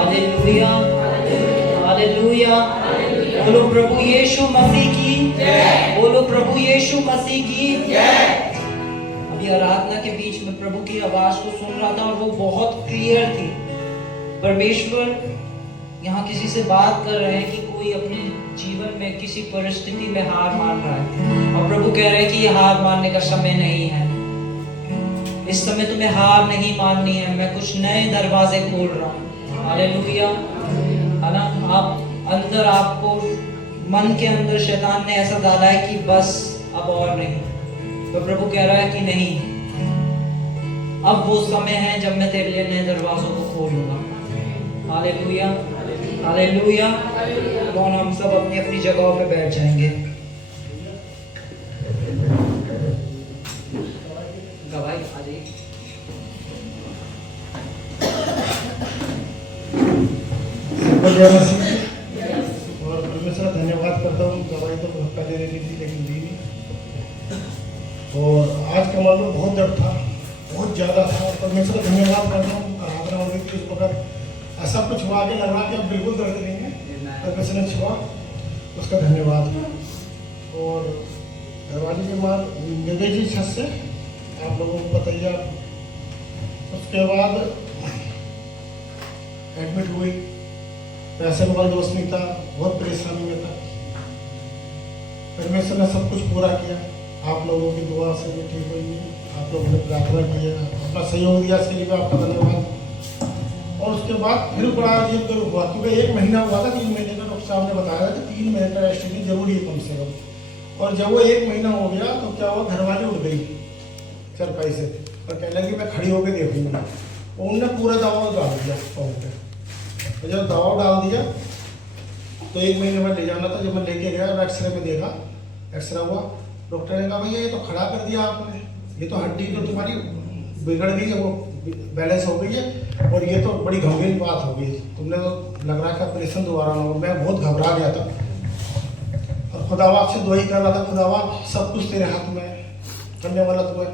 Hallelujah, hallelujah. बोलो प्रभु यीशु मसीह की जय, बोलो प्रभु यीशु मसीह की जय। अभी आराधना के बीच में प्रभु की आवाज को सुन रहा था और वो बहुत क्लियर थी। परमेश्वर यहाँ किसी से बात कर रहे हैं कि कोई अपने जीवन में किसी परिस्थिति में हार मान रहा है और प्रभु कह रहे हैं कि ये हार मानने का समय नहीं है। इस समय तुम्हें हार नहीं माननी है, मैं कुछ नए दरवाजे खोल रहा हूँ। हालेलुया, है ना। आप अंदर, आपको मन के अंदर शैतान ने ऐसा डाला है कि बस अब और नहीं, तो प्रभु कह रहा है कि नहीं, अब वो समय है जब मैं तेरे लिए नए दरवाजों को खोलूंगा। Hallelujah, hallelujah. कौन हम सब अपनी अपनी जगहों पे बैठ जाएंगे। गवाही आ जाइए। और परमेश्वर धन्यवाद करता हूँ। गवाही तो पहले देनी थी लेकिन दी नहीं। और आज का मामला बहुत डर था, बहुत ज़्यादा था। और परमेश्वर धन्यवाद करता हूँ। आराधना हो गई थी, वक्त ऐसा कुछ हुआ कि लग रहा कि अब बिल्कुल दर्द नहीं है। परमेश्वर ने छुआ, उसका धन्यवाद। और दरवाजे के बाद निर्देश जी छत से आप लोगों को बताइए। उसके बाद एडमिट हुई, पैसे का दोस्त नहीं था, बहुत परेशानी में था। परमेश्वर ने सब कुछ पूरा किया। आप लोगों की दुआ से भी ठीक हुई है। आप लोगों ने प्रार्थना की है, अपना सहयोग दिया, इसके लिए आपका धन्यवाद। और उसके बाद फिर बड़ा अजीब कर हुआ, क्योंकि 1 महीना हुआ था। 3 महीने का डॉक्टर साहब ने बताया था कि 3 महीने का रेस्ट जरूरी है कम से कम। और जब वो 1 महीना हो गया तो क्या हुआ, घर वाले उठ गई चरपाई से और कहने लगी मैं खड़ी होकर देखूंगी। उन्होंने पूरा दबाव डाल दिया पाँव पे। तो जब दबाव डाल दिया तो 1 महीने में ले जाना था। जब मैं लेके गया और एक्सरे में देखा, एक्सरा हुआ, डॉक्टर ने कहा भैया ये तो खड़ा कर दिया आपने, ये तो हड्डी जो तुम्हारी बिगड़ गई है वो बैलेंस हो गई है और ये तो बड़ी गंभीर बात हो गई। तुमने तो लग रहा है कि ऑपरेशन दोबारा ना हो। मैं बहुत घबरा गया था और खुदावा से दुआ ही कर रहा था, खुदावा सब कुछ तेरे हाथ में करने वाला तू है।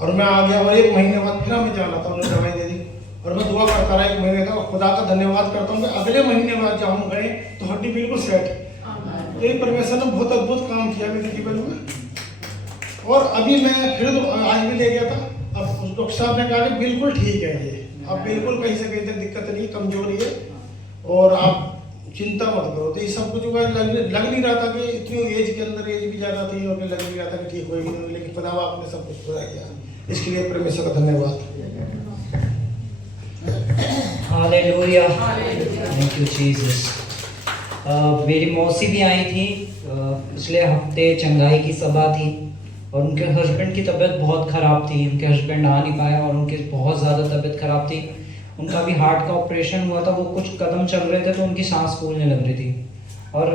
और मैं आ गया और 1 महीने बाद फिर हमें जाना था, उन्होंने दवाई दे दी और मैं दुआ करता रहा 1 महीने का। खुदा का धन्यवाद करता हूँ कि अगले महीने बाद जब हम गए तो हड्डी बिल्कुल सेट। तो ये परमेश्वर ने बहुत अद्भुत काम किया मेरे जीवन में। और अभी मैं फिर आज भी ले गया था। अब उस डॉक्टर साहब ने कहा कि बिल्कुल ठीक है ये, अब बिल्कुल कहीं से कहीं तक दिक्कत नहीं, कमजोरी है और आप चिंता मत करो। तो ये सब कुछ लग नहीं रहा था कि इतनी एज के अंदर, एज भी ज़्यादा थी और लग नहीं रहा था कि ठीक होगी नहीं, लेकिन खुदा आपने सब कुछ पूरा किया। इसके लिए परमेश्वर का धन्यवाद। Hallelujah, thank you Jesus. मेरी मौसी भी आई थी पिछले हफ्ते, चंगाई की सभा थी और उनके हस्बैंड की तबीयत बहुत ख़राब थी। उनके हस्बैंड आ नहीं पाया और उनकी बहुत ज़्यादा तबीयत ख़राब थी। उनका भी हार्ट का ऑपरेशन हुआ था। वो कुछ कदम चल रहे थे तो उनकी सांस फूलने लग रही थी और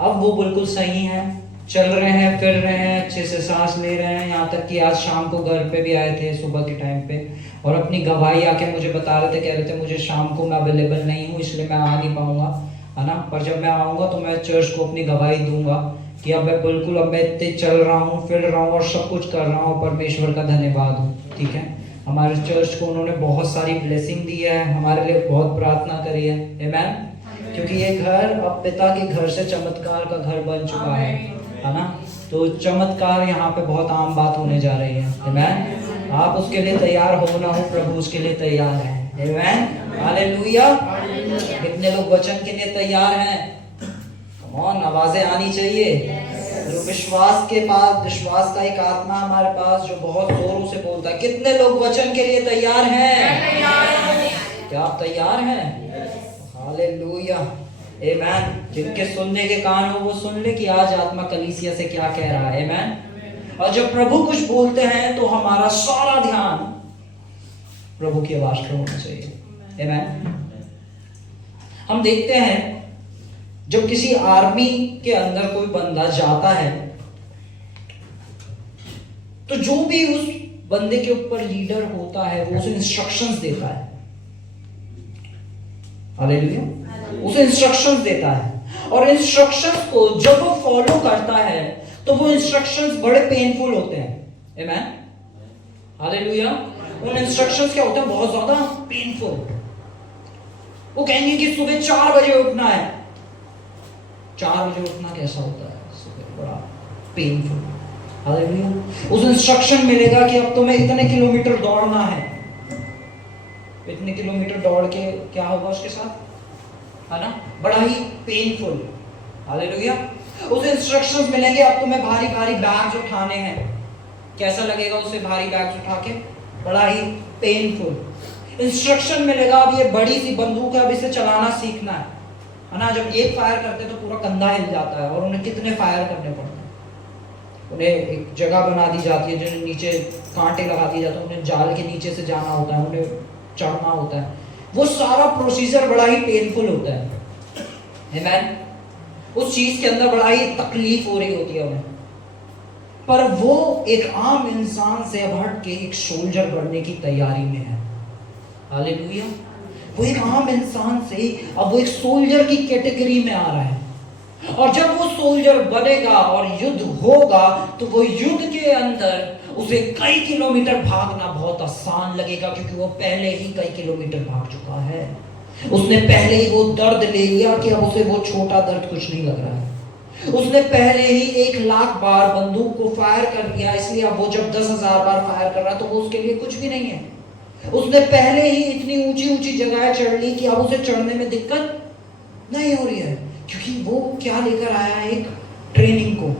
अब वो बिल्कुल सही हैं, चल रहे हैं, फिर रहे हैं, अच्छे से सांस ले रहे हैं। यहाँ तक कि आज शाम को घर पे भी आए थे सुबह के टाइम पे और अपनी गवाही आके मुझे बता रहे थे, कह रहे थे मुझे शाम को मैं अवेलेबल नहीं हूँ इसलिए मैं आ नहीं पाऊँगा, है ना, पर जब मैं आऊँगा तो मैं चर्च को अपनी गवाही दूंगा कि अब मैं बिल्कुल, अब मैं इतने चल रहा हूँ, फिर रहा हूँ और सब कुछ कर रहा हूँ। परमेश्वर का धन्यवाद हो। ठीक है, हमारे चर्च को उन्होंने बहुत सारी ब्लेसिंग दी है, हमारे लिए बहुत प्रार्थना करी है। आमीन। क्योंकि ये घर अब पिता के घर से चमत्कार का घर बन चुका है ना। तो चमत्कार यहाँ पे बहुत आम बात होने जा रही है। आमीन। आप उसके लिए तैयार हो ना हो, प्रभु उसके लिए तैयार है। आमीन, हालेलुया। कितने लोग वचन के लिए तैयार हैं? कौन, आवाजें आनी चाहिए। तो विश्वास के पास, विश्वास का एक आत्मा हमारे पास जो बहुत जोरों से बोलता है। कितने लोग वचन के लिए तैयार हैं? क्या आप तैयार हैं? हालेलुया, आमीन। जिनके सुनने के कान हो वो सुन ले कि आज आत्मा कलीसिया से क्या कह रहा है। आमीन। और जब प्रभु कुछ बोलते हैं तो हमारा सारा ध्यान प्रभु की आवाज पर होना चाहिए। आमीन। हम देखते हैं जब किसी आर्मी के अंदर कोई बंदा जाता है तो जो भी उस बंदे के ऊपर लीडर होता है वो उसे इंस्ट्रक्शंस देता है। हालेलुया, उसे इंस्ट्रक्शंस देता है और इंस्ट्रक्शंस को जब वो फॉलो करता है तो वो इंस्ट्रक्शंस बड़े पेनफुल होते हैं। आमीन, हालेलुया। उन इंस्ट्रक्शंस क्या होते हैं? बहुत ज्यादा पेनफुल। वो कहेंगे कि सुबह 4 बजे उठना है। 4 बजे उठना कैसा होता है सुबह, बड़ा पेनफुल। हालेलुया। उस इंस्ट्रक्शन मिलेगा कि अब तुम्हें इतने किलोमीटर दौड़ना है, इतने किलोमीटर दौड़ के क्या होगा उसके साथ, है ना, बड़ा ही पेनफुल। हालेलुया। उसे इंस्ट्रक्शंस मिलेंगे, अब तुम्हें भारी भारी बैग्स उठाने हैं। कैसा लगेगा उसे भारी बैग्स उठा के, बड़ा ही पेनफुल। इंस्ट्रक्शन मिलेगा, अब ये बड़ी सी बंदूक है, अब इसे चलाना सीखना है ना। जब एक फायर करते तो पूरा कंधा हिल जाता है, और उन्हें कितने फायर करने पड़ते हैं। उन्हें एक जगह बना दी जाती है जिन्हें नीचे कांटे लगा दिए जाते हैं, उन्हें जाल के नीचे से जाना होता है, उन्हें चढ़ना होता है। वो सारा प्रोसीजर बड़ा ही पेनफुल होता है। आमीन। उस चीज के अंदर बड़ा ही तकलीफ हो रही होती है उन्हें, पर वो एक आम इंसान से अब हट के एक सोल्जर बनने की तैयारी में है। हालेलुया। वो एक आम इंसान से अब वो एक सोल्जर की कैटेगरी में आ रहा है, और जब वो सोल्जर बनेगा और युद्ध होगा तो वो युद्ध के अंदर उसे कई किलोमीटर भागना बहुत आसान लगेगा, क्योंकि वो पहले ही कई किलोमीटर भाग चुका है। उसने पहले ही वो दर्द ले लिया कि अब उसे वो छोटा दर्द कुछ नहीं लग रहा है। उसने पहले ही 1,00,000 बार बंदूक को फायर कर दिया, इसलिए अब वो जब 10,000 बार फायर कर रहा है तो वो उसके लिए कुछ भी नहीं है। उसने पहले ही इतनी ऊंची ऊंची जगह चढ़ ली कि अब उसे चढ़ने में दिक्कत नहीं हो रही है, क्योंकि वो क्या लेकर आया है, एक ट्रेनिंग को,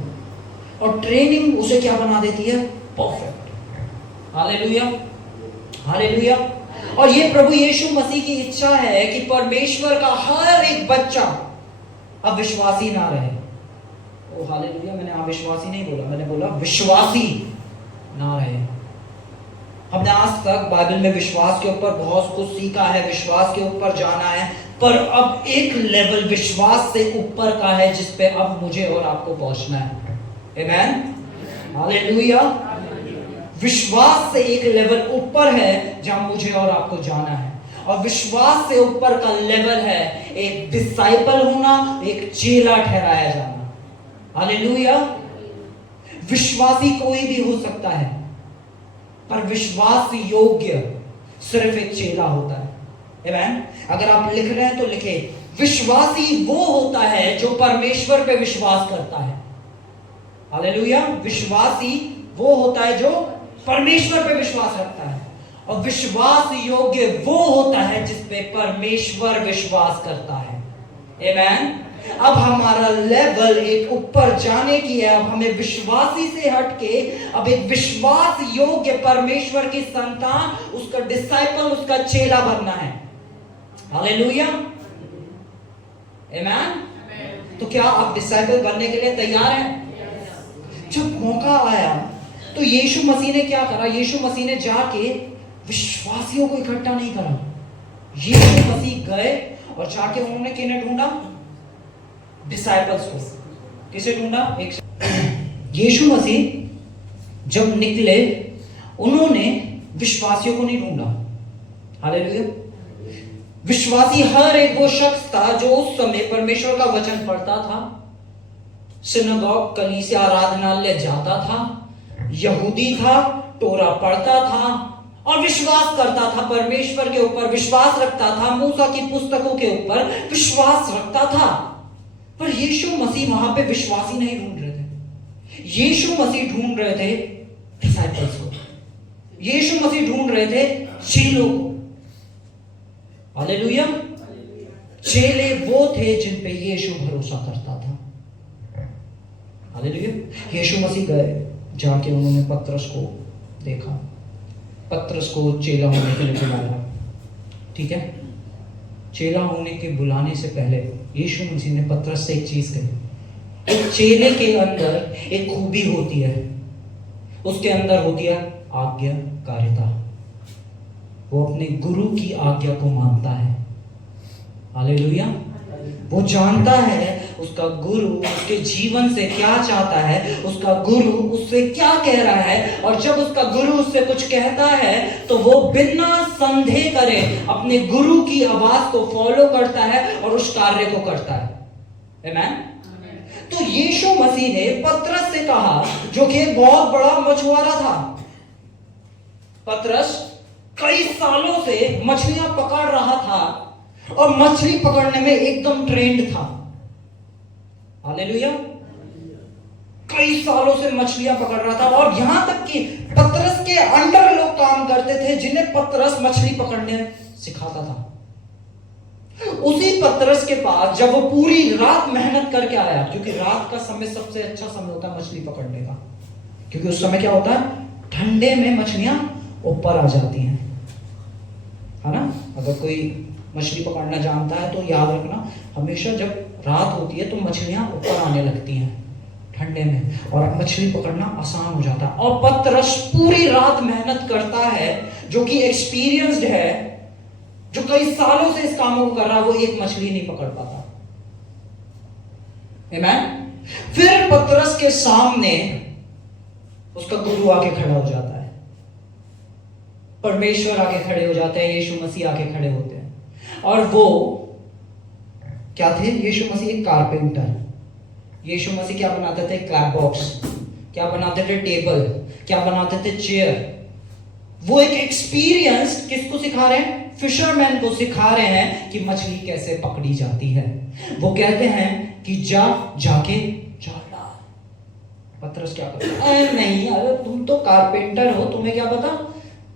और ट्रेनिंग उसे क्या बना देती है, परफेक्ट। Hallelujah, hallelujah. और ये प्रभु यीशु मसीह की इच्छा है कि परमेश्वर का हर एक बच्चा अविश्वासी ना रहे। ओ हालेलुया, मैंने अविश्वासी नहीं बोला, मैंने बोला विश्वासी ना रहे। हमने आज तक बाइबल में विश्वास के ऊपर बहुत कुछ सीखा है, विश्वास के ऊपर जाना है, पर अब एक लेवल विश्वास से ऊपर का है जिस पे अब मुझे और आपको पहुंचना है। आमीन, हालेलुया। विश्वास से एक लेवल ऊपर है जहां मुझे और आपको जाना है, और विश्वास से ऊपर का लेवल है एक डिसाइपल होना, एक चेला ठहराया जाना। हालेलुया। विश्वासी कोई भी हो सकता है, पर विश्वास योग्य सिर्फ एक चेला होता है। आमीन। अगर आप लिख रहे हैं तो लिखे, विश्वासी वो होता है जो परमेश्वर पे विश्वास करता है। हालेलुया। विश्वासी वो होता है जो परमेश्वर पे विश्वास रखता है, और विश्वास योग्य वो होता है जिस पे परमेश्वर विश्वास करता है। आमीन। अब हमारा लेवल एक ऊपर जाने की है। अब हमें विश्वासी से हटके अब एक विश्वास योग्य परमेश्वर की संतान, उसका डिसाइपल, उसका चेला बनना है। हालेलुया। आमीन। तो क्या आप डिसाइपल बनने के लिए तैयार हैं? जब मौका आया तो यीशु मसीह ने क्या करा? यीशु मसीह ने जाके विश्वासियों को इकट्ठा नहीं करा। यीशु मसीह गए और जाके उन्होंने किन्हें ढूंढा? डिसाइपल्स को। किसे ढूंढा? एक यीशु मसीह जब निकले उन्होंने विश्वासियों को नहीं ढूंढा। हालेलुया। विश्वासी हर एक वो शख्स था जो उस समय परमेश्वर का वचन पढ़ता था, सिनेगॉग कलीसिया आराधनालय जाता था, यहूदी था, टोरा पढ़ता था और विश्वास करता था परमेश्वर के ऊपर, विश्वास रखता था, मूसा की पुस्तकों के ऊपर विश्वास रखता था। पर यीशु मसीह वहां पे विश्वासी नहीं ढूंढ रहे थे। यीशु मसीह ढूंढ रहे थे डिसाइपल्स को। यीशु मसीह ढूंढ रहे थे चेलों को। हालेलुया। चेले वो थे जिन पे यीशु भरोसा करता था। हालेलुया। यीशु मसीह गए, जाके उन्होंने पतरस को देखा, पतरस को चेला होने के लिए बुलाया। ठीक है। चेला होने के बुलाने से पहले यीशु मसीह ने पतरस से एक चीज कही। एक चेले के अंदर एक खूबी होती है, उसके अंदर होती है आज्ञाकारिता। वो अपने गुरु की आज्ञा को मानता है। हालेलुया। वो जानता है उसका गुरु उसके जीवन से क्या चाहता है, उसका गुरु उससे क्या कह रहा है, और जब उसका गुरु उससे कुछ कहता है तो वो बिना संदेह करे अपने गुरु की आवाज को फॉलो करता है और उस कार्य को करता है। आमीन। तो यीशु मसीह ने पतरस से कहा, जो कि एक बहुत बड़ा मछुआरा था। पतरस कई सालों से मछलियां पकड़ रहा था और मछली पकड़ने में एकदम ट्रेंड था। हालेलुया। कई सालों से मछलियां पकड़ रहा था, और यहां तक कि पतरस के अंडर लोग काम करते थे जिन्हें पतरस मछली पकड़ने सिखाता था। उसी पतरस के पास जब वो पूरी रात मेहनत करके आया, क्योंकि रात का समय सबसे अच्छा समय होता है मछली पकड़ने का, क्योंकि उस समय क्या होता है, ठंडे में मछलियां ऊपर आ जाती हैं, है ना। अगर कोई मछली पकड़ना जानता है तो याद रखना, हमेशा जब रात होती है तो मछलियां ऊपर आने लगती हैं ठंडे में, और मछली पकड़ना आसान हो जाता है। और पतरस पूरी रात मेहनत करता है, जो कि एक्सपीरियंस्ड है, जो कई सालों से इस कामों को कर रहा है, वो एक मछली नहीं पकड़ पाता। आमीन। फिर पतरस के सामने उसका गुरु आके खड़ा हो जाता है, परमेश्वर आके खड़े हो जाते हैं, यीशु मसीह आके खड़े होते हैं। और वो क्या थे? यीशु मसीह एक कारपेंटर। यीशु मसीह क्या बनाते थे? Clap box. क्या बनाते थे? टेबल। क्या बनाते थे? चेयर। वो एक एक्सपीरियंस किसको सिखा रहे हैं? फिशरमैन को सिखा रहे हैं कि मछली कैसे पकड़ी जाती है। वो कहते हैं कि जाके जाल डाल। पतरस क्या करता है? नहीं, अरे तुम तो कारपेंटर हो, तुम्हें क्या पता?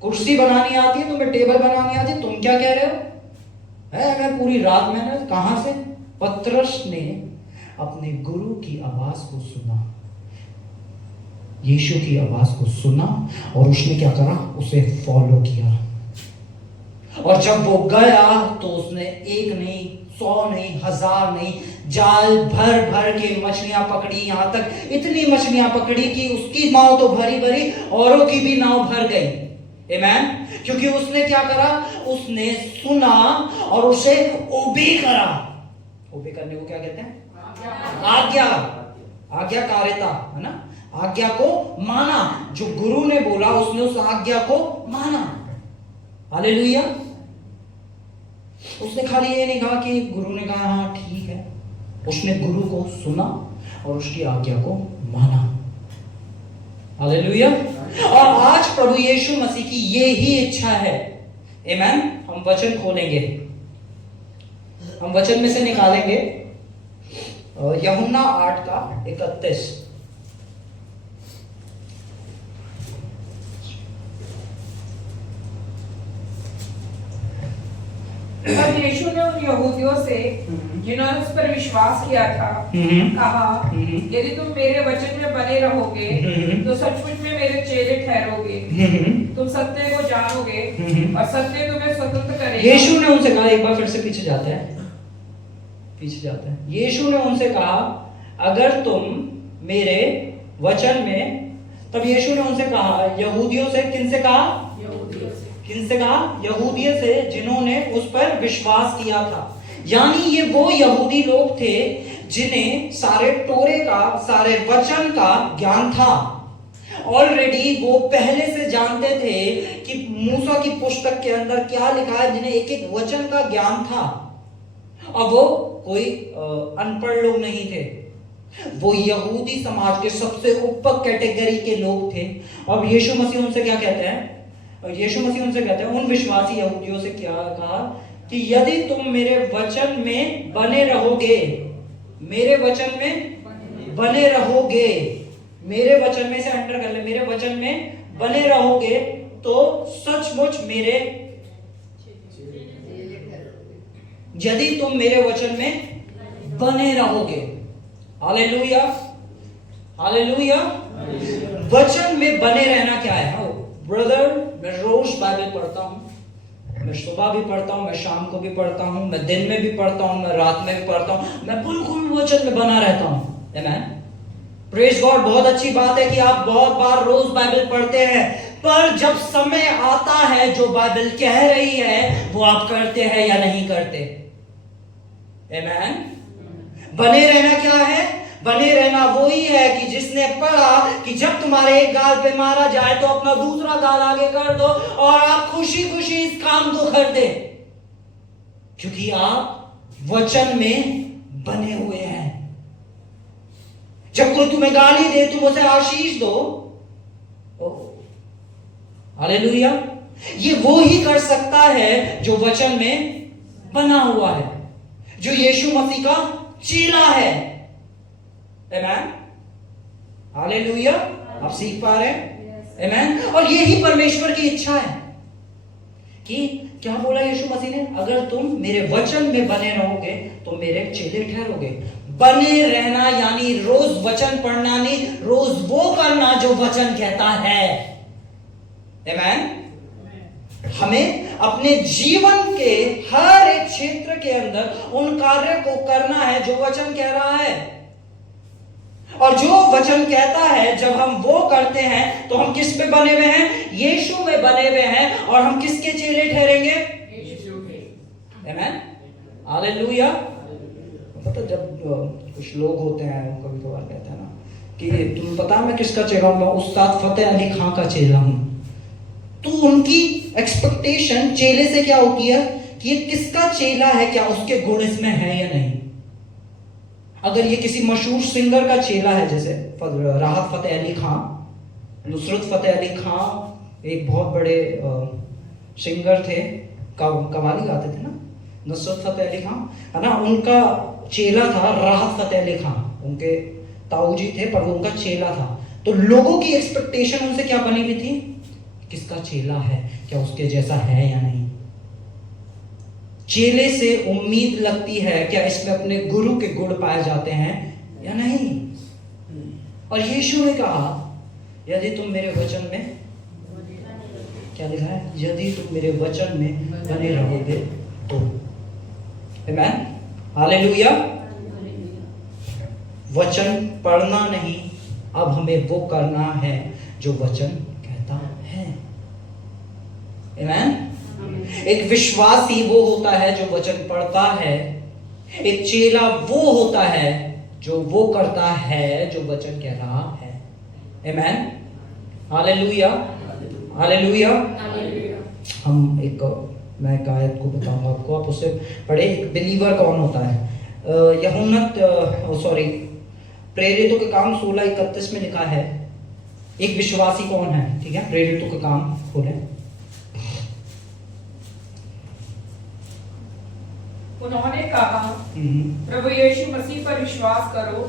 कुर्सी बनानी आती है, तुम्हें टेबल बनानी आती है, तुम क्या कह रहे हो? मैं पूरी रात मेहनत, कहां से? पतरस ने अपने गुरु की आवाज को सुना, यीशु की आवाज को सुना, और उसने क्या करा? उसे फॉलो किया। और जब वो गया तो उसने एक नहीं, 100 नहीं, 1000 नहीं, जाल भर भर के मछलियां पकड़ी। यहां तक इतनी मछलियां पकड़ी कि उसकी नाव तो भरी भरी, औरों की भी नाव भर गई। आमीन। क्योंकि उसने क्या करा? उसने सुना और उसे ओबे करा। ओबे करने को क्या कहते हैं? आज्ञाकारिता, है ना। आज्ञा को माना। जो गुरु ने बोला उसने उस आज्ञा को माना। हालेलुया। उसने खाली ये नहीं कहा कि गुरु ने कहा हाँ ठीक है, उसने गुरु को सुना और उसकी आज्ञा को माना। हालेलुया। और आज प्रभु यीशु मसीह की ये ही इच्छा है। आमीन। हम वचन खोलेंगे, हम वचन में से निकालेंगे यूहन्ना 8:31। तब यीशु ने उन यहूदियों से जिन्होंने उस पर विश्वास किया था कहा, यदि तुम मेरे वचन में बने रहोगे तो सचमुच में मेरे चेले ठहरोगे, तुम सत्य को जानोगे और सत्य तुम्हें स्वतंत्र करेगा। यीशु ने उनसे कहा, एक बार फिर से पीछे जाते हैं, यीशु ने उनसे कहा, अगर तुम मेरे वचन में, तब यीशु ने उनसे कहा, यहूदियों से, किनसे कहा? किनसे कहा? यहूदियों से जिन्होंने उस पर विश्वास किया था। यानी ये वो यहूदी लोग थे जिन्हें सारे टोरे का, सारे वचन का ज्ञान था। ऑलरेडी वो पहले से जानते थे कि मूसा की पुस्तक के अंदर क्या लिखा है, जिन्हें एक एक वचन का ज्ञान था। और वो कोई अनपढ़ लोग नहीं थे, वो यहूदी समाज के सबसे ऊपर कैटेगरी के लोग थे। और यीशु मसीह उनसे क्या कहते हैं? यीशु मसीह उनसे कहते हैं, उन विश्वासी यहूदियों से क्या कहा कि यदि तुम मेरे वचन में बने रहोगे, मेरे वचन में बने रहोगे, मेरे वचन में से अंडर कर ले, मेरे वचन में बने रहोगे तो सचमुच मेरे, यदि तुम मेरे वचन में बने रहोगे। Hallelujah, hallelujah. वचन में बने रहना क्या है? ब्रदर, मैं रोज बाइबल पढ़ता हूँ, मैं सुबह भी पढ़ता हूँ, मैं शाम को भी पढ़ता हूँ, मैं दिन में भी पढ़ता हूँ, मैं रात में भी पढ़ता हूँ, मैं बिल्कुल वचन में बना रहता हूँ। आमीन। Praise God. बहुत अच्छी बात है कि आप बहुत बार रोज बाइबल पढ़ते हैं, पर जब समय आता है जो बाइबल कह रही है वो आप करते हैं या नहीं करते? आमीन। बने रहना क्या है? बने रहना वो ही है कि जिसने पढ़ा कि जब तुम्हारे एक गाल पे मारा जाए तो अपना दूसरा गाल आगे कर दो और आप खुशी खुशी इस काम को कर दे, क्योंकि आप वचन में बने हुए हैं। जब कोई तुम्हें गाली दे तुम उसे आशीष दो। हालेलुया। ये वो ही कर सकता है जो वचन में बना हुआ है, जो यीशु मसीह का चेला है। आमेन, हालेलुया। आप सीख पा रहे हैं? आमेन। और यही परमेश्वर की इच्छा है कि क्या बोला यीशु मसीह ने, अगर तुम मेरे वचन में बने रहोगे तो मेरे चेले ठहरोगे। बने रहना यानी रोज वचन पढ़ना नहीं, रोज वो करना जो वचन कहता है। आमेन। हमें अपने जीवन के हर एक क्षेत्र के अंदर उन कार्य को करना है जो वचन कह रहा है, और जो वचन कहता है जब हम वो करते हैं तो हम किस पे बने हुए हैं? यीशु में बने हुए हैं, और हम किसके चेले ठहरेंगे? यीशु के। आमेन, हालेलुया। पता जब कुछ लोग होते हैं कभी कभार कहते हैं ना कि तुम पता मैं किसका चेला हूं? मैं उस्ताद फतेह अली खां का चेला हूं। तो उनकी एक्सपेक्टेशन चेले से क्या होती है कि ये किसका चेला है, क्या उसके गुण इसमें है या नहीं। अगर ये किसी मशहूर सिंगर का चेला है, जैसे राहत फतेह अली खां, नुसरत फतेह अली खां एक बहुत बड़े सिंगर थे, कव्वाली गाते थे ना, नुसरत फतेह अली खां है ना, उनका चेला था राहत फतेह अली खां। उनके ताऊ जी थे पर वो उनका चेला था। तो लोगों की एक्सपेक्टेशन उनसे क्या बनी हुई थी? किसका चेला है, क्या उसके जैसा है या नहीं। चेले से उम्मीद लगती है क्या इसमें अपने गुरु के गुण पाए जाते हैं या नहीं। और यीशु ने कहा यदि तुम मेरे वचन में, क्या लिखा है, यदि तुम मेरे वचन में बने रहोगे तो। आमेन, हालेलुया। वचन पढ़ना नहीं, अब हमें वो करना है जो वचन कहता है। आमेन। एक विश्वासी वो होता है जो वचन पढ़ता है, एक चेला वो होता है जो वो करता है जो वचन कह रहा है। आमेन, हालेलुया, हालेलुया। हम एक, मैं एक आयत को बताऊंगा आपको, आप उससे पढ़े। एक बिलीवर कौन होता है? प्रेरितों के काम 16:31 में लिखा है एक विश्वासी कौन है। ठीक है, प्रेरितों के काम खोले। उन्होंने कहा प्रभु यीशु मसीह पर विश्वास करो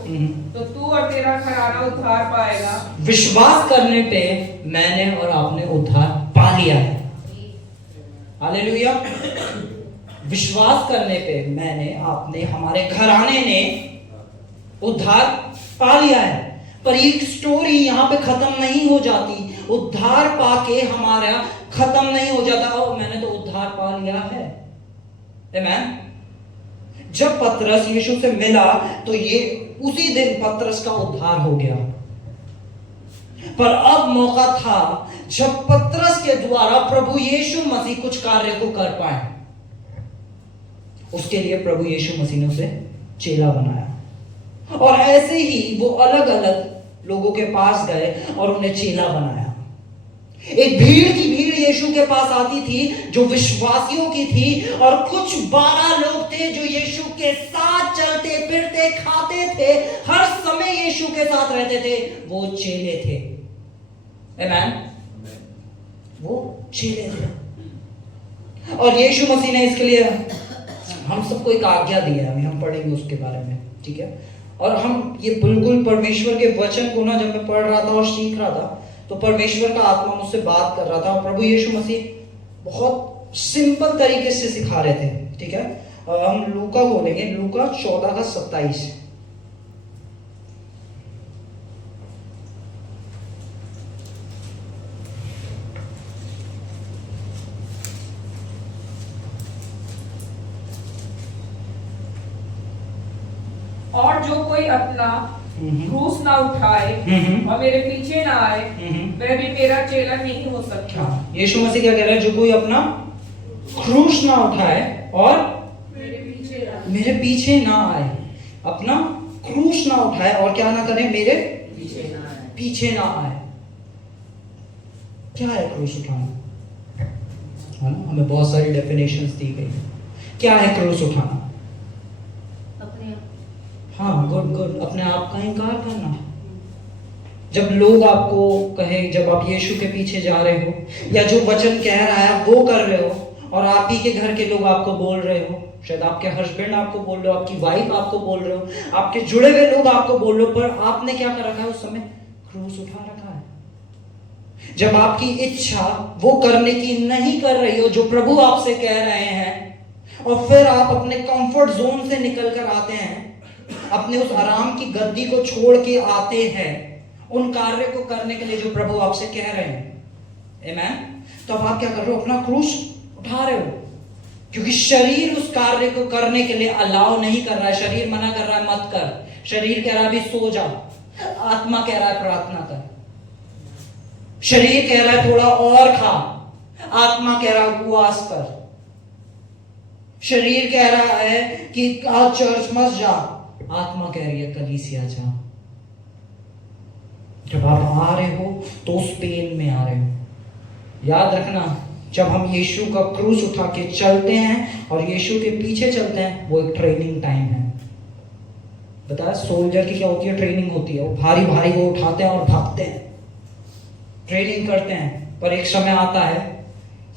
तो तू और तेरा घराना उद्धार पाएगा। विश्वास करने पे मैंने और आपने उद्धार पा लिया है। हालेलुया। विश्वास करने पे मैंने, आपने, हमारे घराने ने उद्धार पा लिया है। पर ये स्टोरी यहाँ पे खत्म नहीं हो जाती। उद्धार पाके हमारा खत्म नहीं हो जाता और मैंने तो उद्धार पा लिया है। आमेन। जब पतरस यीशु से मिला तो ये उसी दिन पतरस का उद्धार हो गया। पर अब मौका था जब पतरस के द्वारा प्रभु यीशु मसीह कुछ कार्य को कर पाए। उसके लिए प्रभु यीशु मसीह ने उसे चेला बनाया, और ऐसे ही वो अलग अलग लोगों के पास गए और उन्हें चेला बनाया। एक भीड़ की भीड़ यीशु के पास आती थी जो विश्वासियों की थी, और कुछ 12 लोग थे जो यीशु के साथ चलते फिरते खाते थे, हर समय यीशु के साथ रहते थे। वो चेले थे। आमेन, वो चेले थे। और यीशु मसीह ने इसके लिए हम सबको एक आज्ञा दी है, हम पढ़ेंगे उसके बारे में। ठीक है, और हम ये बिल्कुल परमेश्वर के वचन को ना, जब मैं पढ़ रहा था और सीख रहा था तो परमेश्वर का आत्मा मुझसे बात कर रहा था, और प्रभु यीशु मसीह बहुत सिंपल तरीके से सिखा रहे थे। ठीक है, हम लूका बोलेंगे, लूका 14:27। और जो कोई अपना क्रूस ना उठाए और मेरे पीछे ना आए वह भी मेरा चेला नहीं हो सकता। यीशु मसीह क्या कह रहा है? जो कोई अपना क्रूस ना उठाए और मेरे पीछे ना आए, अपना क्रूस ना उठाए और क्या ना करे, मेरे पीछे ना आए। क्या है क्रूस उठाना? है ना, हमें बहुत सारी डेफिनेशंस दी गई। क्या है क्रूस उठाना? हाँ, गुड गुड, अपने आप का इनकार करना। जब लोग आपको कहें, जब आप यीशु के पीछे जा रहे हो या जो वचन कह रहा है वो कर रहे हो, और आप ही के घर के लोग आपको बोल रहे हो, शायद आपके हस्बैंड आपको बोल रहे हो, आपकी वाइफ आपको बोल रहे हो, आपके जुड़े हुए लोग आपको बोल रहे हो, पर आपने क्या कर रखा है उस समय? क्रूस उठा रखा है। जब आपकी इच्छा वो करने की नहीं कर रही हो जो प्रभु आपसे कह रहे हैं, और फिर आप अपने कंफर्ट जोन से निकल कर आते हैं, अपने उस आराम की गद्दी को छोड़ के आते हैं उन कार्य को करने के लिए जो प्रभु आपसे कह रहे हैं, आमेन। तो अब आप क्या कर रहे हो? अपना क्रूस उठा रहे हो, क्योंकि शरीर उस कार्य को करने के लिए अलाउ नहीं कर रहा है। शरीर मना कर रहा है मत कर, शरीर कह रहा है अभी सो जा, आत्मा कह रहा है प्रार्थना कर। शरीर कह रहा है थोड़ा और खा, आत्मा कह रहा है उपवास कर। शरीर कह रहा है कि आज चर्च मत जा, आत्मा कह रही है कलीसिया जा। जब आप आ रहे हो तो उस पेन में आ रहे हो। याद रखना, जब हम यीशु का क्रूस उठा के चलते हैं और यीशु के पीछे चलते हैं, वो एक ट्रेनिंग टाइम है। बता, सोल्जर की क्या होती है? ट्रेनिंग होती है। वो भारी भारी को उठाते हैं और भागते हैं, ट्रेनिंग करते हैं, पर एक समय आता है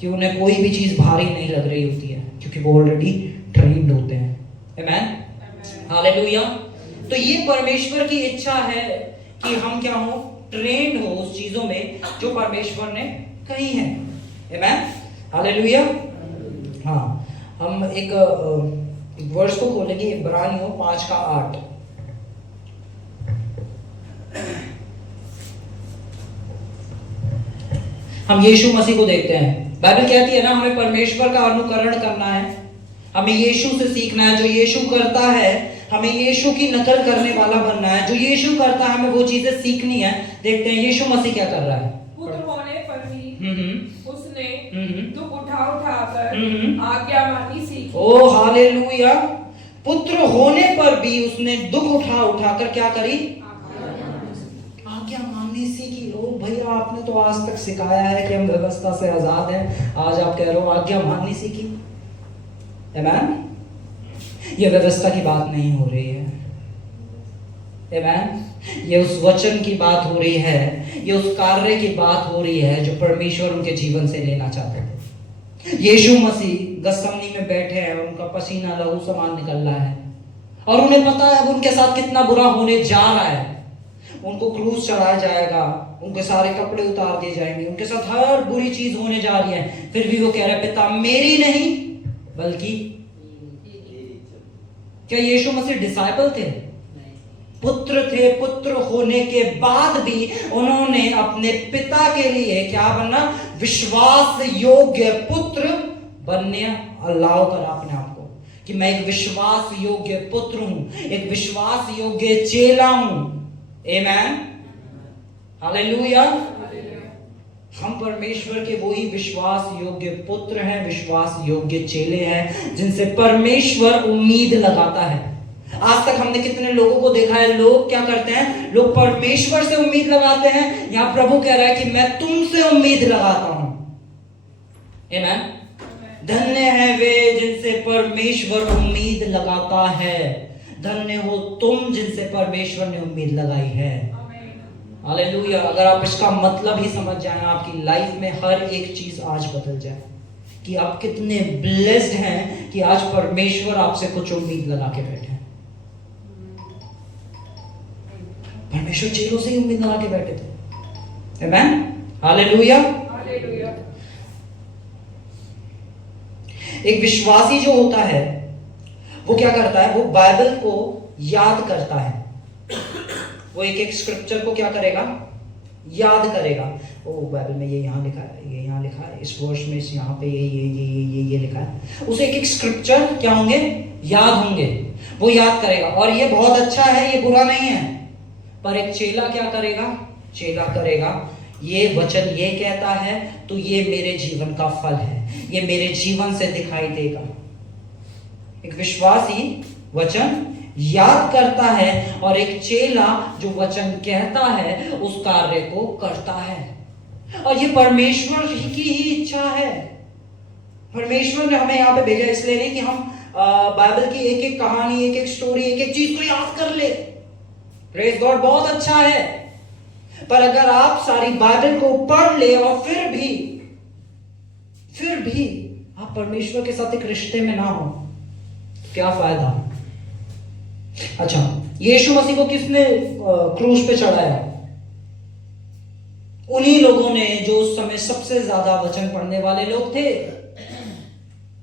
कि उन्हें कोई भी चीज भारी नहीं लग रही होती है, क्योंकि वो ऑलरेडी ट्रेन्ड होते हैं। आमेन, हालेलुया। तो ये परमेश्वर की इच्छा है कि हम क्या हो? ट्रेंड हो उस चीजों में जो परमेश्वर ने कही है। आमेन, हालेलुया। हाँ, हम एक वर्ष को खोलेंगे, इब्रानियों 5:8। हम यीशु मसीह को देखते हैं। बाइबल कहती है ना, हमें परमेश्वर का अनुकरण करना है, हमें यीशु से सीखना है। जो यीशु करता है हमें यीशु की नकल करने वाला बनना है। जो यीशु करता है हमें वो चीजें सीखनी है। देखते हैं यीशु मसीह क्या कर रहा है। पुत्र होने पर भी उसने दुख उठा उठाकर आज्ञा मानी सीखी। ओ हालेलुया। पुत्र होने पर भी उसने दुख उठा उठाकर क्या करी? आज्ञा माननी सीखी। ओ भैया, आपने तो आज तक सिखाया है कि हम व्यवस्था से आजाद हैं, आज आप कह रहे हो आज्ञा माननी सीखी। आमेन। ये व्यवस्था की बात नहीं हो रही है। आमेन। ये उस वचन की बात हो रही है, ये उस कार्य की बात हो रही है जो परमेश्वर उनके जीवन से लेना चाहते थे। यीशु मसीह गसमनी में बैठे हैं, उनका पसीना लहू समान निकल रहा है और उन्हें पता है अब उनके साथ कितना बुरा होने जा रहा है। उनको क्रूस चढ़ाया जाएगा, उनके सारे कपड़े उतार दिए जाएंगे, उनके साथ हर बुरी चीज होने जा रही है। फिर भी वो कह रहे हैं पिता मेरी नहीं बल्कि। क्या यीशु मसीह डिसाइपल थे? पुत्र थे। पुत्र होने के बाद भी उन्होंने अपने पिता के लिए क्या बनना? विश्वास योग्य पुत्र बनने अलाउ करा अपने आप को, कि मैं एक विश्वास योग्य पुत्र हूं, एक विश्वास योग्य चेला हूं। आमेन, हालेलुया। हम परमेश्वर के वही विश्वास योग्य पुत्र हैं, विश्वास योग्य चेले हैं, जिनसे परमेश्वर उम्मीद लगाता है। आज तक हमने कितने लोगों को देखा है, लोग क्या करते हैं? लोग परमेश्वर से उम्मीद लगाते हैं। यहां प्रभु कह रहा है कि मैं तुमसे उम्मीद लगाता हूं। आमेन। धन्य है वे जिनसे परमेश्वर उम्मीद लगाता है। धन्य हो तुम जिनसे परमेश्वर ने उम्मीद लगाई है। हालेलुया। अगर आप इसका मतलब ही समझ जाए, आपकी लाइफ में हर एक चीज आज बदल जाए, कि आप कितने ब्लेस्ड हैं कि आज परमेश्वर आपसे कुछ उम्मीद लगा के बैठे हैं। परमेश्वर चेलों से ही उम्मीद लगा के बैठे थे। आमेन, हालेलुया। हालेलुया। एक विश्वासी जो होता है वो क्या करता है? वो बाइबल को याद करता है। वो एक एक स्क्रिप्चर को क्या करेगा? याद करेगा। ओ बाइबल में ये यहाँ लिखा है, ये यहाँ लिखा है, इस वर्ष में इस यहाँ पे ये लिखा है। उसे एक एक स्क्रिप्चर क्या होंगे? याद होंगे। वो याद करेगा और ये बहुत अच्छा है, ये बुरा नहीं है। पर एक चेला क्या करेगा? चेला करेगा ये वचन ये कहता है तो ये मेरे जीवन का फल है, ये मेरे जीवन से दिखाई देगा। एक विश्वासी वचन याद करता है और एक चेला जो वचन कहता है उस कार्य को करता है। और ये परमेश्वर की ही इच्छा है। परमेश्वर ने हमें यहाँ पे भेजा इसलिए नहीं कि हम बाइबल की एक एक कहानी, एक एक स्टोरी, एक एक चीज को याद कर ले। प्रेज गॉड, बहुत अच्छा है। पर अगर आप सारी बाइबल को पढ़ ले और फिर भी आप परमेश्वर के साथ एक रिश्ते में ना हो तो क्या फायदा। अच्छा, यीशु मसीह को किसने क्रूस पे चढ़ाया? उन्हीं लोगों ने जो उस समय सबसे ज्यादा वचन पढ़ने वाले लोग थे।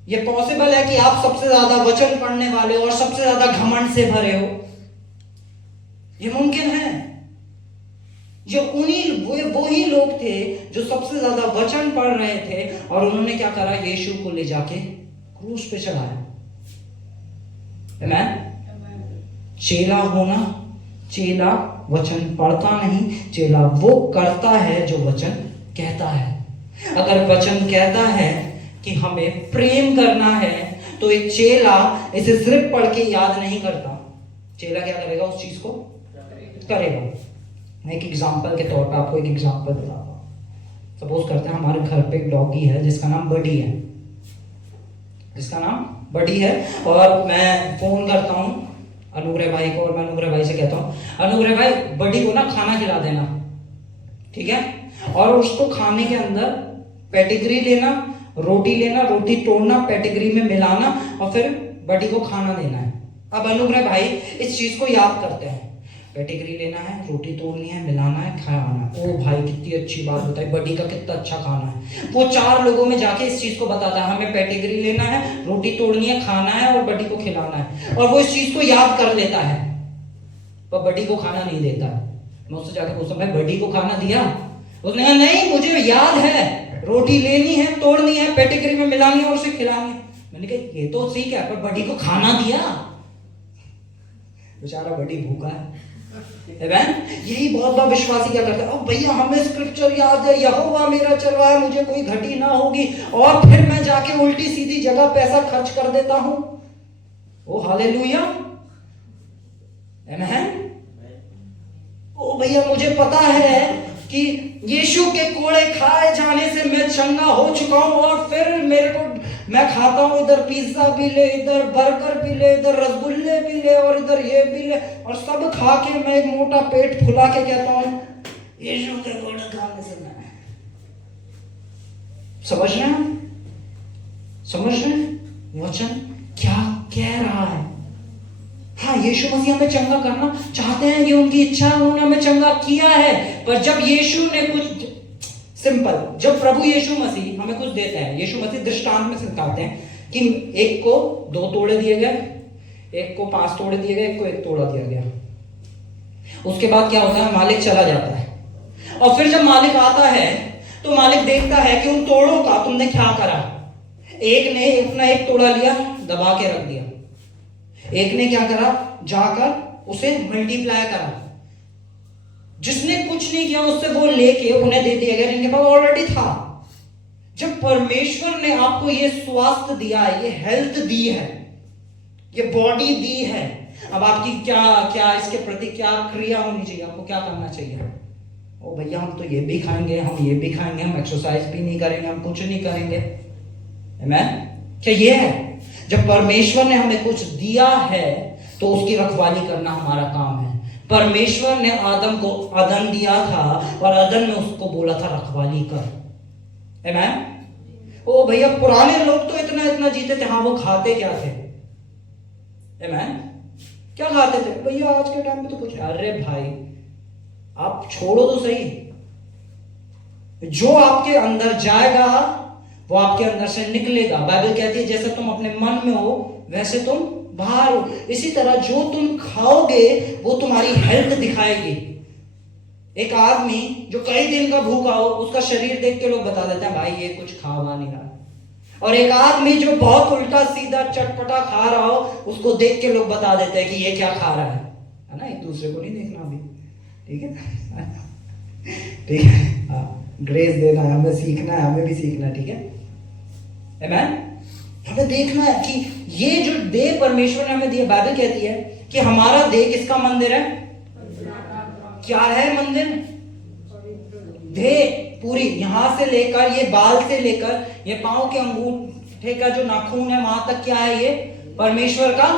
ये पॉसिबल है कि आप सबसे ज्यादा वचन पढ़ने वाले हो और सबसे ज्यादा घमंड से भरे हो, ये मुमकिन है। जो वो ही लोग थे जो सबसे ज्यादा वचन पढ़ रहे थे और उन्होंने क्या करा? यीशु को ले जाके क्रूस पे चढ़ाया। आमीन। चेला होना, चेला वचन पढ़ता नहीं, चेला वो करता है जो वचन कहता है। अगर वचन कहता है कि हमें प्रेम करना है तो एक चेला इसे सिर्फ पढ़ के याद नहीं करता। चेला क्या करेगा? उस चीज को करेगा। मैं एक एग्जांपल के तौर पे आपको एक एग्जांपल बताता हूँ। सपोज करते हैं हमारे घर पे एक डॉगी है जिसका नाम बडी है, जिसका नाम बडी है, और मैं फोन करता हूँ अनुग्रह भाई को और मैं अनुग्रह भाई से कहता हूँ, अनुग्रह भाई बडी को ना खाना खिला देना, ठीक है? और उसको खाने के अंदर पेडिग्री लेना, रोटी लेना, रोटी तोड़ना, पेडिग्री में मिलाना और फिर बडी को खाना देना है। अब अनुग्रह भाई इस चीज को याद करते हैं, पेडिग्री लेना है, रोटी तोड़नी है, मिलाना है, खाना है। ओ भाई कितनी अच्छी बात बताई, बडी का कितना अच्छा खाना है। वो 4 लोगों में जाके इस चीज को बताता है, हमें पेडिग्री लेना है, रोटी तोड़नी है, खाना है और बडी को खिलाना है, और वो इस चीज को याद कर लेता है, पर बडी को खाना नहीं देता है। मैं उससे जाकर पूछता हूं, भाई बडी को खाना दिया? उसने कहा नहीं, मुझे याद है, रोटी लेनी है, तोड़नी है, पेडिग्री में मिलानी है और उसे खिलानी है। मैंने कहा ये तो ठीक है, पर बडी को खाना दिया? बेचारा बडी भूखा है। यही बहुत बार विश्वासी क्या करते हैं, ओ भैया हमें स्क्रिप्चर याद है, यहोवा मेरा चरवाहा है, मुझे कोई घटी ना होगी, और फिर मैं जाके उल्टी सीधी जगह पैसा खर्च कर देता हूं। ओ हालेलुया, आमीन। ओ भैया मुझे पता है कि यीशु के कोड़े खाए जाने से मैं चंगा हो चुका हूं, और फिर मेरे को मैं खाता हूं, इधर पिज्जा भी ले, इधर बर्गर भी ले, इधर रसगुल्ले भी ले और इधर ये भी ले, और सब खा के मैं एक मोटा पेट फुला के कहता हूं यीशु के कोड़े खाने से मैं। समझ रहे हैं? समझ रहे हैं वचन क्या कह रहा है? हाँ, यीशु मसीह हमें चंगा करना चाहते हैं, ये उनकी इच्छा है, उन्होंने हमें चंगा किया है। पर जब यीशु ने कुछ सिंपल, जब प्रभु यीशु मसीह हमें कुछ देते हैं, यीशु मसीह दृष्टांत में सिखाते हैं कि एक को 2 तोड़े दिए गए, एक को 5 तोड़े दिए गए, एक को 1 तोड़ा दिया गया। उसके बाद क्या होता है? मालिक चला जाता है, और फिर जब मालिक आता है तो मालिक देखता है कि उन तोड़ों का तुमने क्या करा। एक ने अपना 1 तोड़ा लिया, दबा के रख दिया। एक ने क्या करा? जाकर उसे मल्टीप्लाई करा। जिसने कुछ नहीं किया उससे वो लेके उन्हें दे दिया गया जिनके पास ऑलरेडी था। जब परमेश्वर ने आपको ये स्वास्थ्य दिया है, ये हेल्थ दी है, ये बॉडी दी है, अब आपकी क्या क्या इसके प्रति क्या क्रिया होनी चाहिए? आपको क्या करना चाहिए? ओ भैया हम तो ये भी खाएंगे, हम ये भी खाएंगे, हम एक्सरसाइज भी नहीं करेंगे, हम कुछ नहीं करेंगे। आमीन। क्या ये है? जब परमेश्वर ने हमें कुछ दिया है तो उसकी रखवाली करना हमारा काम है। परमेश्वर ने आदम को अदन दिया था और अदन ने उसको बोला था रखवाली कर। आमीन। ओ भैया पुराने लोग तो इतना इतना जीते थे, हाँ वो खाते क्या थे? आमीन। क्या खाते थे भैया? आज के टाइम में तो कुछ, अरे भाई आप छोड़ो तो सही, जो आपके अंदर जाएगा वो आपके अंदर से निकलेगा। बाइबल कहती है जैसे तुम अपने मन में हो वैसे तुम बाहर हो। इसी तरह जो तुम खाओगे वो तुम्हारी हेल्थ दिखाएगी। एक आदमी जो कई दिन का भूखा हो, उसका शरीर देख के लोग बता देते हैं भाई ये कुछ खा नहीं रहा। और एक आदमी जो बहुत उल्टा सीधा चटपटा खा रहा हो, उसको देख के लोग बता देते हैं कि ये क्या खा रहा है ना? एक दूसरे को नहीं देखना अभी, ठीक है? ठीक है, हाँ, ग्रेस देना है, हमें सीखना है, हमें भी सीखना है, ठीक है? आमीन। हमें देखना है कि ये जो देह परमेश्वर ने हमें दिया, बाइबल कहती है कि हमारा देह किसका मंदिर है? क्या है मंदिर? देह पूरी, यहां से लेकर ये बाल से लेकर ये पांव के अंगूठे का जो नाखून है वहां तक क्या है? ये परमेश्वर का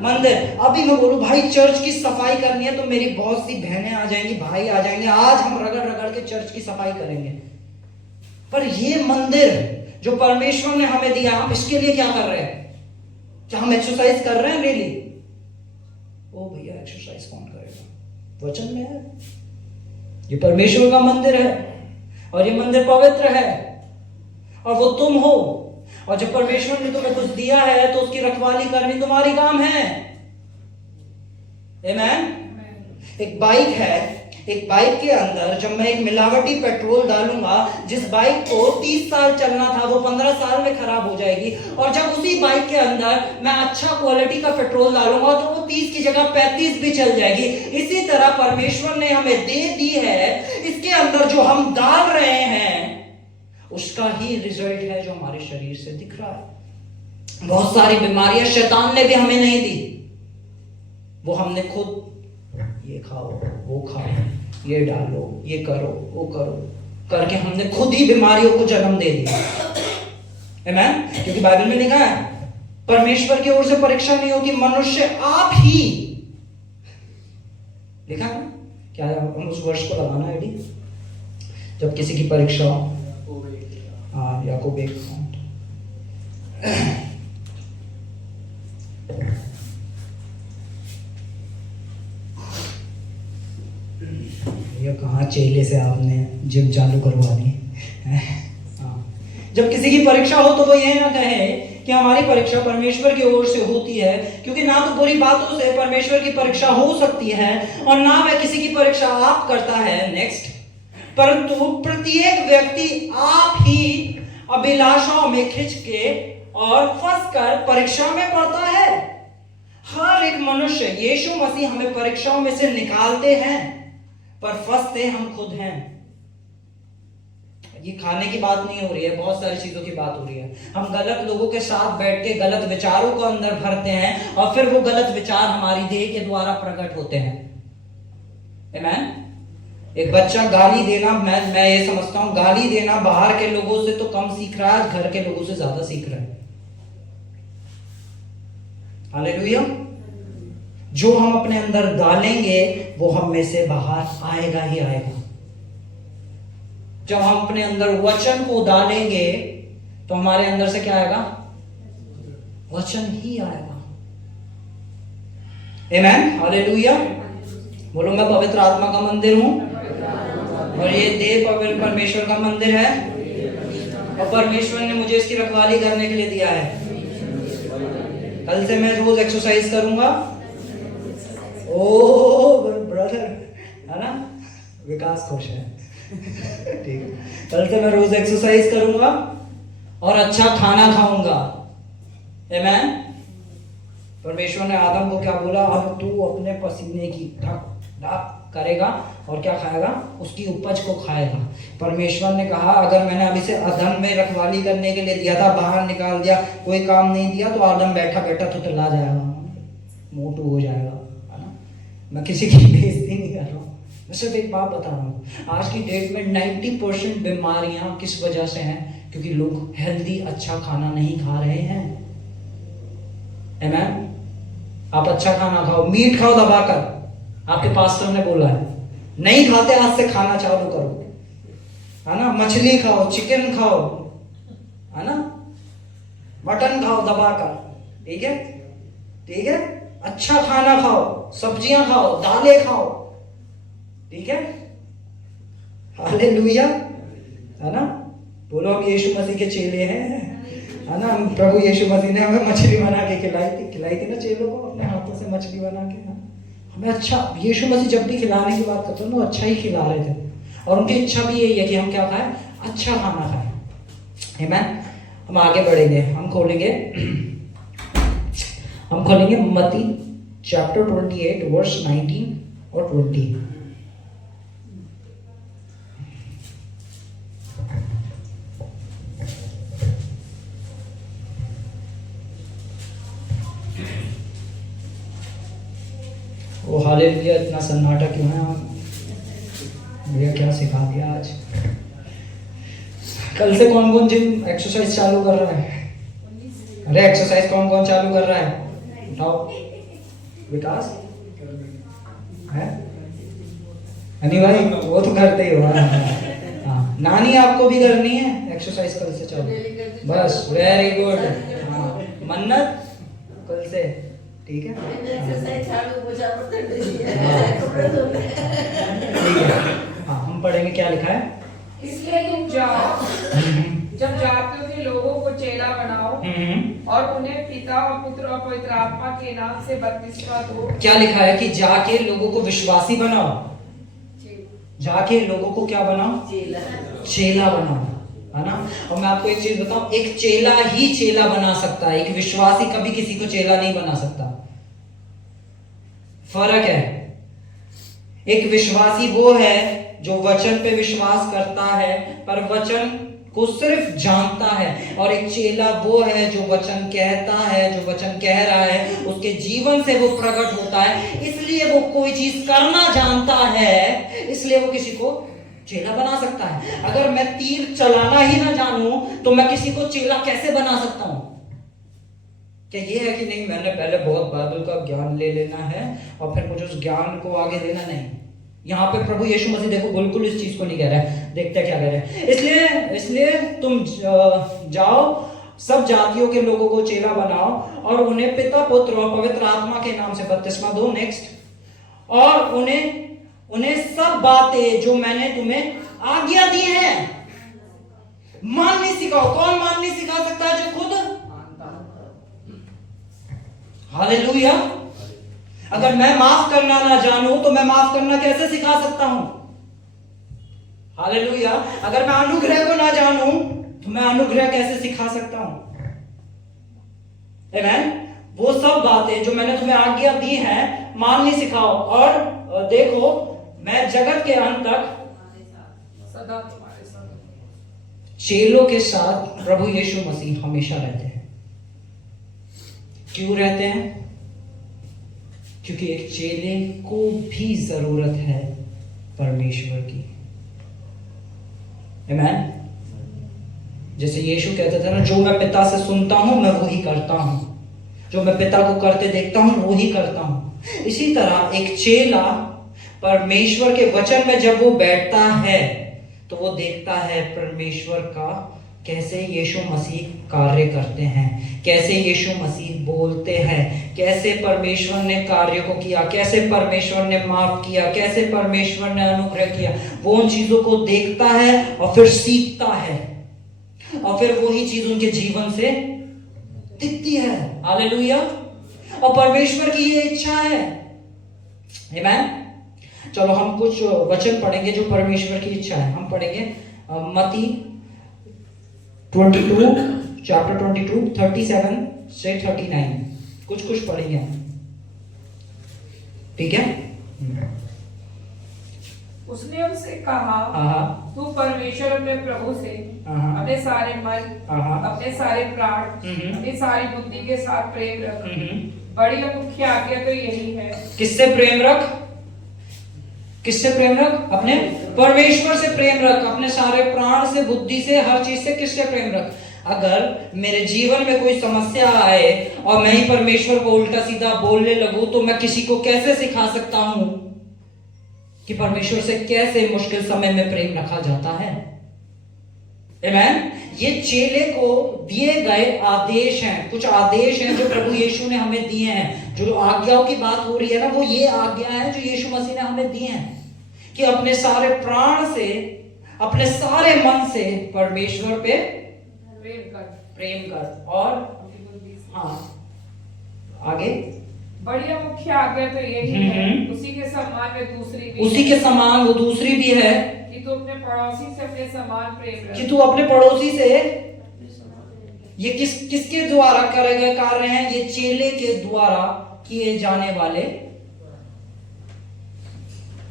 मंदिर। अभी मैं बोलूं भाई चर्च की सफाई करनी है तो मेरी बहुत सी बहनें आ जाएंगी, भाई आ जाएंगे, आज हम रगड़ रगड़ के चर्च की सफाई करेंगे। पर ये मंदिर जो परमेश्वर ने हमें दिया, हम इसके लिए क्या कर रहे हैं? क्या हम एक्सरसाइज कर रहे हैं रियली? ओ भैया, एक्सरसाइज कौन करेगा? वचन में है, ये परमेश्वर का मंदिर है और ये मंदिर पवित्र है और वो तुम हो। और जब परमेश्वर ने तुम्हें कुछ दिया है तो उसकी रखवाली करनी तुम्हारी काम है। आमेन। एक बाइक है, एक बाइक के अंदर जब मैं एक मिलावटी पेट्रोल डालूंगा, जिस बाइक को 30 साल चलना था वो 15 साल में खराब हो जाएगी। और जब उसी बाइक के अंदर मैं अच्छा क्वालिटी का पेट्रोल डालूंगा तो वो 30 की जगह 35 भी चल जाएगी। इसी तरह परमेश्वर ने हमें दे दी है, इसके अंदर जो हम डाल रहे हैं उसका ही रिजल्ट है जो हमारे शरीर से दिख रहा है। बहुत सारी बीमारियां शैतान ने भी हमें नहीं दी, वो हमने खुद ये खाओ, वो खाओ, ये डालो, ये करो, वो करो करके हमने खुद ही बीमारियों को जन्म दे दिया। आमेन। क्योंकि बाइबल में लिखा है परमेश्वर की ओर से परीक्षा नहीं होती, मनुष्य आप ही, लिखा है क्या? हम उस वर्ष को लगाना है जब किसी की परीक्षा हो। हाँ, याकूब 1। ये कहाँ चेले से आपने जिम चालू करवा दी? जब किसी की परीक्षा हो तो वो ये ना कहे कि हमारी परीक्षा परमेश्वर की ओर से होती है, क्योंकि ना तो बुरी बातों से परमेश्वर की परीक्षा हो सकती है और ना वह किसी की परीक्षा आप करता है। नेक्स्ट, परंतु प्रत्येक व्यक्ति आप ही अभिलाषाओं में खिंच के और फंस कर परीक्षा में पड़ता है। हर एक मनुष्य, यीशु मसीह हमें परीक्षाओं में से निकालते हैं, पर फंसते हम खुद हैं। ये खाने की बात नहीं हो रही है, बहुत सारी चीजों की बात हो रही है। हम गलत लोगों के साथ बैठ के गलत विचारों को अंदर भरते हैं और फिर वो गलत विचार हमारी देह के द्वारा प्रकट होते हैं। आमेन। एक बच्चा गाली देना, मैं ये समझता हूं गाली देना बाहर के लोगों से तो कम सीख रहा है, घर के लोगों से ज्यादा सीख रहा है। हालेलुया। जो हम अपने अंदर डालेंगे वो हम में से बाहर आएगा ही आएगा। जब हम अपने अंदर वचन को डालेंगे तो हमारे अंदर से क्या आएगा? वचन ही आएगा। आमेन। हालेलुया। बोलो, मैं पवित्र आत्मा का मंदिर हूं और ये देह पवित्र परमेश्वर का मंदिर है और परमेश्वर ने मुझे इसकी रखवाली करने के लिए दिया है। कल से मैं रोज एक्सरसाइज करूंगा। ओ ब्रदर, है ना? विकास खुश है। ठीक है, कल से मैं रोज एक्सरसाइज करूंगा और अच्छा खाना खाऊंगा। आमेन। परमेश्वर ने आदम को क्या बोला? अब तू अपने पसीने की ढक करेगा और क्या खाएगा? उसकी उपज को खाएगा। परमेश्वर ने कहा अगर मैंने अभी से अदम में रखवाली करने के लिए दिया था, बाहर निकाल दिया, कोई काम नहीं दिया, तो आदम बैठा बैठा तो ला जाएगा, मोटू हो जाएगा, है ना? मैं किसी की बेइज्जती नहीं कर रहा हूँ, मैं सिर्फ एक बात बता रहा हूँ। आज की डेट में 90% बीमारियां किस वजह से हैं? क्योंकि लोग हेल्दी अच्छा खाना नहीं खा रहे हैं। आमेन। आप अच्छा खाना खाओ, मीट खाओ दबाकर, आपके पास्टर ने बोला है। नहीं खाते, आज से खाना चालू करो, है ना? मछली खाओ, चिकन खाओ, है ना? मटन खाओ दबाकर, ठीक है? ठीक है, अच्छा खाना खाओ, सब्जियां खाओ, दालें खाओ, ठीक है? हालेलुया, है ना? बोलो, हम यीशु मसीह के चेले हैं, है ना? प्रभु यीशु मसीह ने हमें मछली बना के खिलाई थी ना चेलों को, अपने हाथों से मछली बना के। हमें अच्छा, यीशु मसीह जब भी खिलाने की बात करते हैं तो अच्छा ही खिला रहे थे और उनकी इच्छा भी यही है कि हम क्या खाएं? अच्छा खाना खाएं। आमेन। हम आगे बढ़ेंगे, हम खोलेंगे मत्ती चैप्टर 28 वर्स 19 और 20। वो हालेलुया, इतना सन्नाटा क्यों है? भैया क्या सिखा दिया आज? कल से कौन कौन जिम एक्सरसाइज चालू कर रहा है? अरे एक्सरसाइज कौन कौन चालू कर रहा है? उठाओ। विकास है? अनी भाई वो तो करते ही हो। हाँ, नानी आपको भी करनी है एक्सरसाइज कल से, चलो बस वेरी गुड। हाँ, मन्नत कल से, ठीक है ठीक है। हाँ, हम पढ़ेंगे क्या लिखा है। इसलिए तुम जाओ, जब जाते हो कि लोगों को चेला बनाओ और उन्हें पिता और पुत्र और पवित्र आत्मा के नाम से बपतिस्मा दो। क्या लिखा है कि जाके लोगों को विश्वासी बनाओ, जाके लोगों को क्या बनाओ, चेला बनाओ, है ना। और मैं आपको एक चीज बताऊं, एक चेला ही चेला बना सकता है, एक विश्वासी कभी किसी को चेला नहीं बना सकता। फर्क है। एक विश्वासी वो है जो वचन पे विश्वास करता है पर वचन को सिर्फ जानता है, और एक चेला वो है जो वचन कहता है, जो वचन कह रहा है उसके जीवन से वो प्रकट होता है, इसलिए वो कोई चीज करना जानता है, इसलिए वो किसी को चेला बना सकता है। अगर मैं तीर चलाना ही ना जानूं तो मैं किसी को चेला कैसे बना सकता हूं। क्या ये है कि नहीं मैंने पहले बहुत बाइबल का ज्ञान ले लेना है और फिर मुझे उस ज्ञान को आगे देना, नहीं। यहाँ पे प्रभु यीशु मसीह देखो बिल्कुल इस चीज को नहीं कह रहा है। देखते क्या कह रहे हैं, इसलिए तुम जाओ, सब जातियों के लोगों को चेला बनाओ और उन्हें पिता पुत्र और पवित्र आत्मा के नाम से बपतिस्मा दो। नेक्स्ट, और उन्हें सब बातें जो मैंने तुम्हें आज्ञा दी है माननी सिखाओ। कौन माननी सिखा सकता है? जो खुद हालेलुया। अगर मैं माफ करना ना जानूं तो मैं माफ करना कैसे सिखा सकता हूं? हालेलुया। अगर मैं अनुग्रह को ना जानूं तो मैं अनुग्रह कैसे सिखा सकता हूं? आमीन। वो सब बातें जो मैंने तुम्हें आज्ञा दी हैं माननी सिखाओ, और देखो मैं जगत के अंत तक सदा तुम्हारे साथ। चेलों के साथ प्रभु यीशु मसीह हमेशा रहते हैं। क्यों रहते हैं? क्योंकि एक चेले को भी जरूरत है परमेश्वर की। आमीन। जैसे यीशु कहता था ना, जो मैं पिता से सुनता हूं मैं वही करता हूं, जो मैं पिता को करते देखता हूं वही करता हूं। इसी तरह एक चेला परमेश्वर के वचन में जब वो बैठता है तो वो देखता है परमेश्वर का कैसे यीशु मसीह कार्य करते हैं, कैसे यीशु मसीह बोलते हैं, कैसे परमेश्वर ने कार्य को किया, कैसे परमेश्वर ने माफ किया, कैसे परमेश्वर ने अनुग्रह किया। वो उन चीजों को देखता है और फिर सीखता है, और फिर वही चीज उनके जीवन से दिखती है। हालेलुया। और परमेश्वर की ये इच्छा है। आमीन। चलो हम कुछ वचन पढ़ेंगे जो परमेश्वर की इच्छा है। हम पढ़ेंगे मत्ती 22 चैप्टर 22 37 से 39 कुछ पढ़ेंगे, ठीक है। उसने उनसे कहा, तू परमेश्वर अपने प्रभु से अपने सारे मन, अपने सारे प्राण, अपनी सारी बुद्धि के साथ प्रेम रख। बड़ी और मुख्य आज्ञा तो यही है। किससे प्रेम रख? किससे प्रेम रख? अपने परमेश्वर से प्रेम रख, अपने सारे प्राण से, बुद्धि से, हर चीज से। किससे प्रेम रख? अगर मेरे जीवन में कोई समस्या आए और मैं ही परमेश्वर को उल्टा सीधा बोलने लगूं तो मैं किसी को कैसे सिखा सकता हूं कि परमेश्वर से कैसे मुश्किल समय में प्रेम रखा जाता है? आमीन। ये चेले को दिए गए आदेश हैं, कुछ आदेश हैं जो प्रभु यीशु ने हमें दिए हैं। जो आज्ञाओं की बात हो रही है ना, वो ये आज्ञा है जो यीशु मसीह ने हमें दी हैं कि अपने सारे प्राण से, अपने सारे मन से परमेश्वर पे प्रेम कर। और हाँ, आगे बड़ी और मुख्य आज्ञा तो यही है, उसी के समान में दूसरी भी, उसी के समान वो दूसरी भी है कि तू अपने पड़ोसी से अपने समान प्रेम रख। कि तू अपने पड़ोसी से, ये किसके द्वारा करे गए कार्य हैं? ये चेले के द्वारा किए जाने वाले।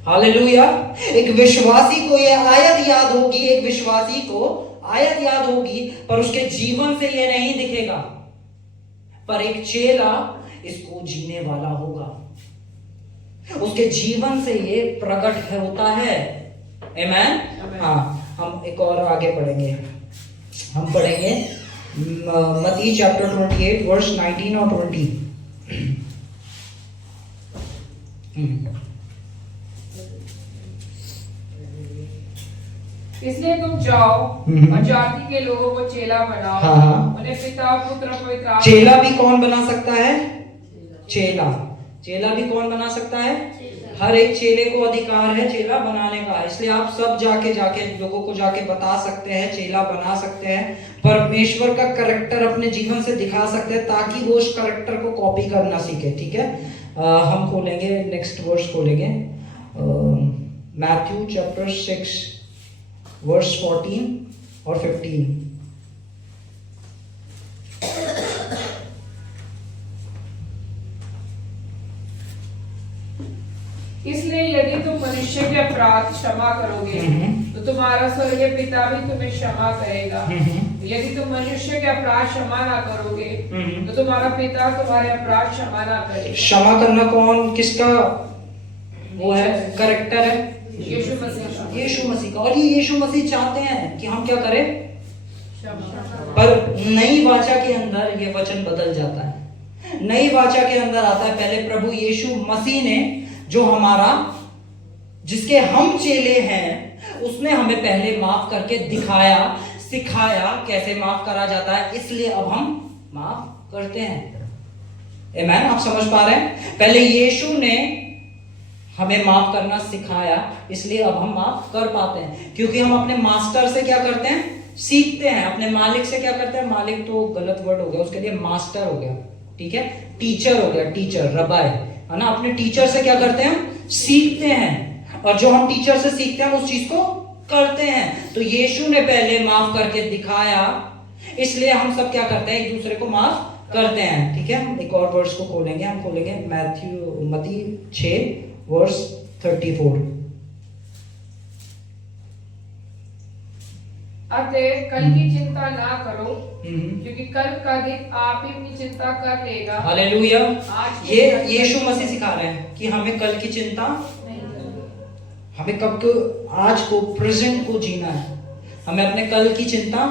हालेलुया। एक विश्वासी को ये आयत याद होगी, एक विश्वासी को आयत याद होगी, पर उसके जीवन से ये नहीं दिखेगा। पर एक चेला इसको जीने वाला होगा, उसके जीवन से ये प्रकट होता है। आमीन। हाँ, हम एक और आगे पढ़ेंगे। हम पढ़ेंगे मत्ती चैप्टर 28 वर्स 19 और 20। इसलिए तुम जाओ और जाति के लोगों को चेला बनाओ, हाँ, हाँ। उन्हें पिता पुत्र पवित्र आत्मा। चेला भी कौन बना सकता है? चेला। चेला भी कौन बना सकता है? हर एक चेले को अधिकार है चेला बनाने का। इसलिए आप सब जाके लोगों को जाके बता सकते हैं, चेला बना सकते हैं, परमेश्वर का करैक्टर अपने जीवन से दिखा सकते हैं, ताकि वो उस करैक्टर को कॉपी करना सीखे। ठीक है, हम खोलेंगे नेक्स्ट वर्स खोलेंगे, मैथ्यू चैप्टर 6 वर्स 14 और 15। इसलिए यदि तुम मनुष्य के अपराध क्षमा करोगे तो तुम्हारा स्वर्गीय पिता भी तुम्हें क्षमा करेगा। यदि तुम मनुष्य के अपराध क्षमा ना करोगे तो तुम्हारा पिता तुम्हारे अपराध क्षमा ना करेगा। क्षमा करना कौन किसका वो है? करैक्टर है यीशु मसीह का। यीशु मसीह का। और ये यीशु मसीह चाहते हैं कि हम क्या करें, क्षमा। पर नई वाचा के अंदर ये वचन बदल जाता है। नई वाचा के अंदर आता है, पहले प्रभु यीशु मसीह ने जो हमारा, जिसके हम चेले हैं, उसने हमें पहले माफ करके दिखाया, सिखाया कैसे माफ करा जाता है, इसलिए अब हम माफ करते हैं। आमीन। आप समझ पा रहे हैं? पहले यीशु ने हमें माफ करना सिखाया, इसलिए अब हम माफ कर पाते हैं, क्योंकि हम अपने मास्टर से क्या करते हैं, सीखते हैं। अपने मालिक से क्या करते हैं, मालिक तो गलत वर्ड हो गया, उसके लिए मास्टर हो गया। ठीक है, टीचर हो गया, टीचर रबाई है ना। अपने टीचर से क्या करते हैं, सीखते हैं, और जो हम टीचर से सीखते हैं उस चीज को करते हैं। तो यीशु ने पहले माफ करके दिखाया, इसलिए हम सब क्या करते हैं, एक दूसरे को माफ करते हैं। ठीक है, हम एक और वर्स को खोलेंगे, हम खोलेंगे मत्ती 6 वर्स 34। अतः कल की चिंता ना करो, क्योंकि कल का दिन आप ही अपनी चिंता कर लेगा। हालेलुया। आज ये यीशु मसीह सिखा रहे हैं कि हमें कल की चिंता, हमें कब को, आज को, प्रेजेंट को जीना है। हमें अपने कल की चिंता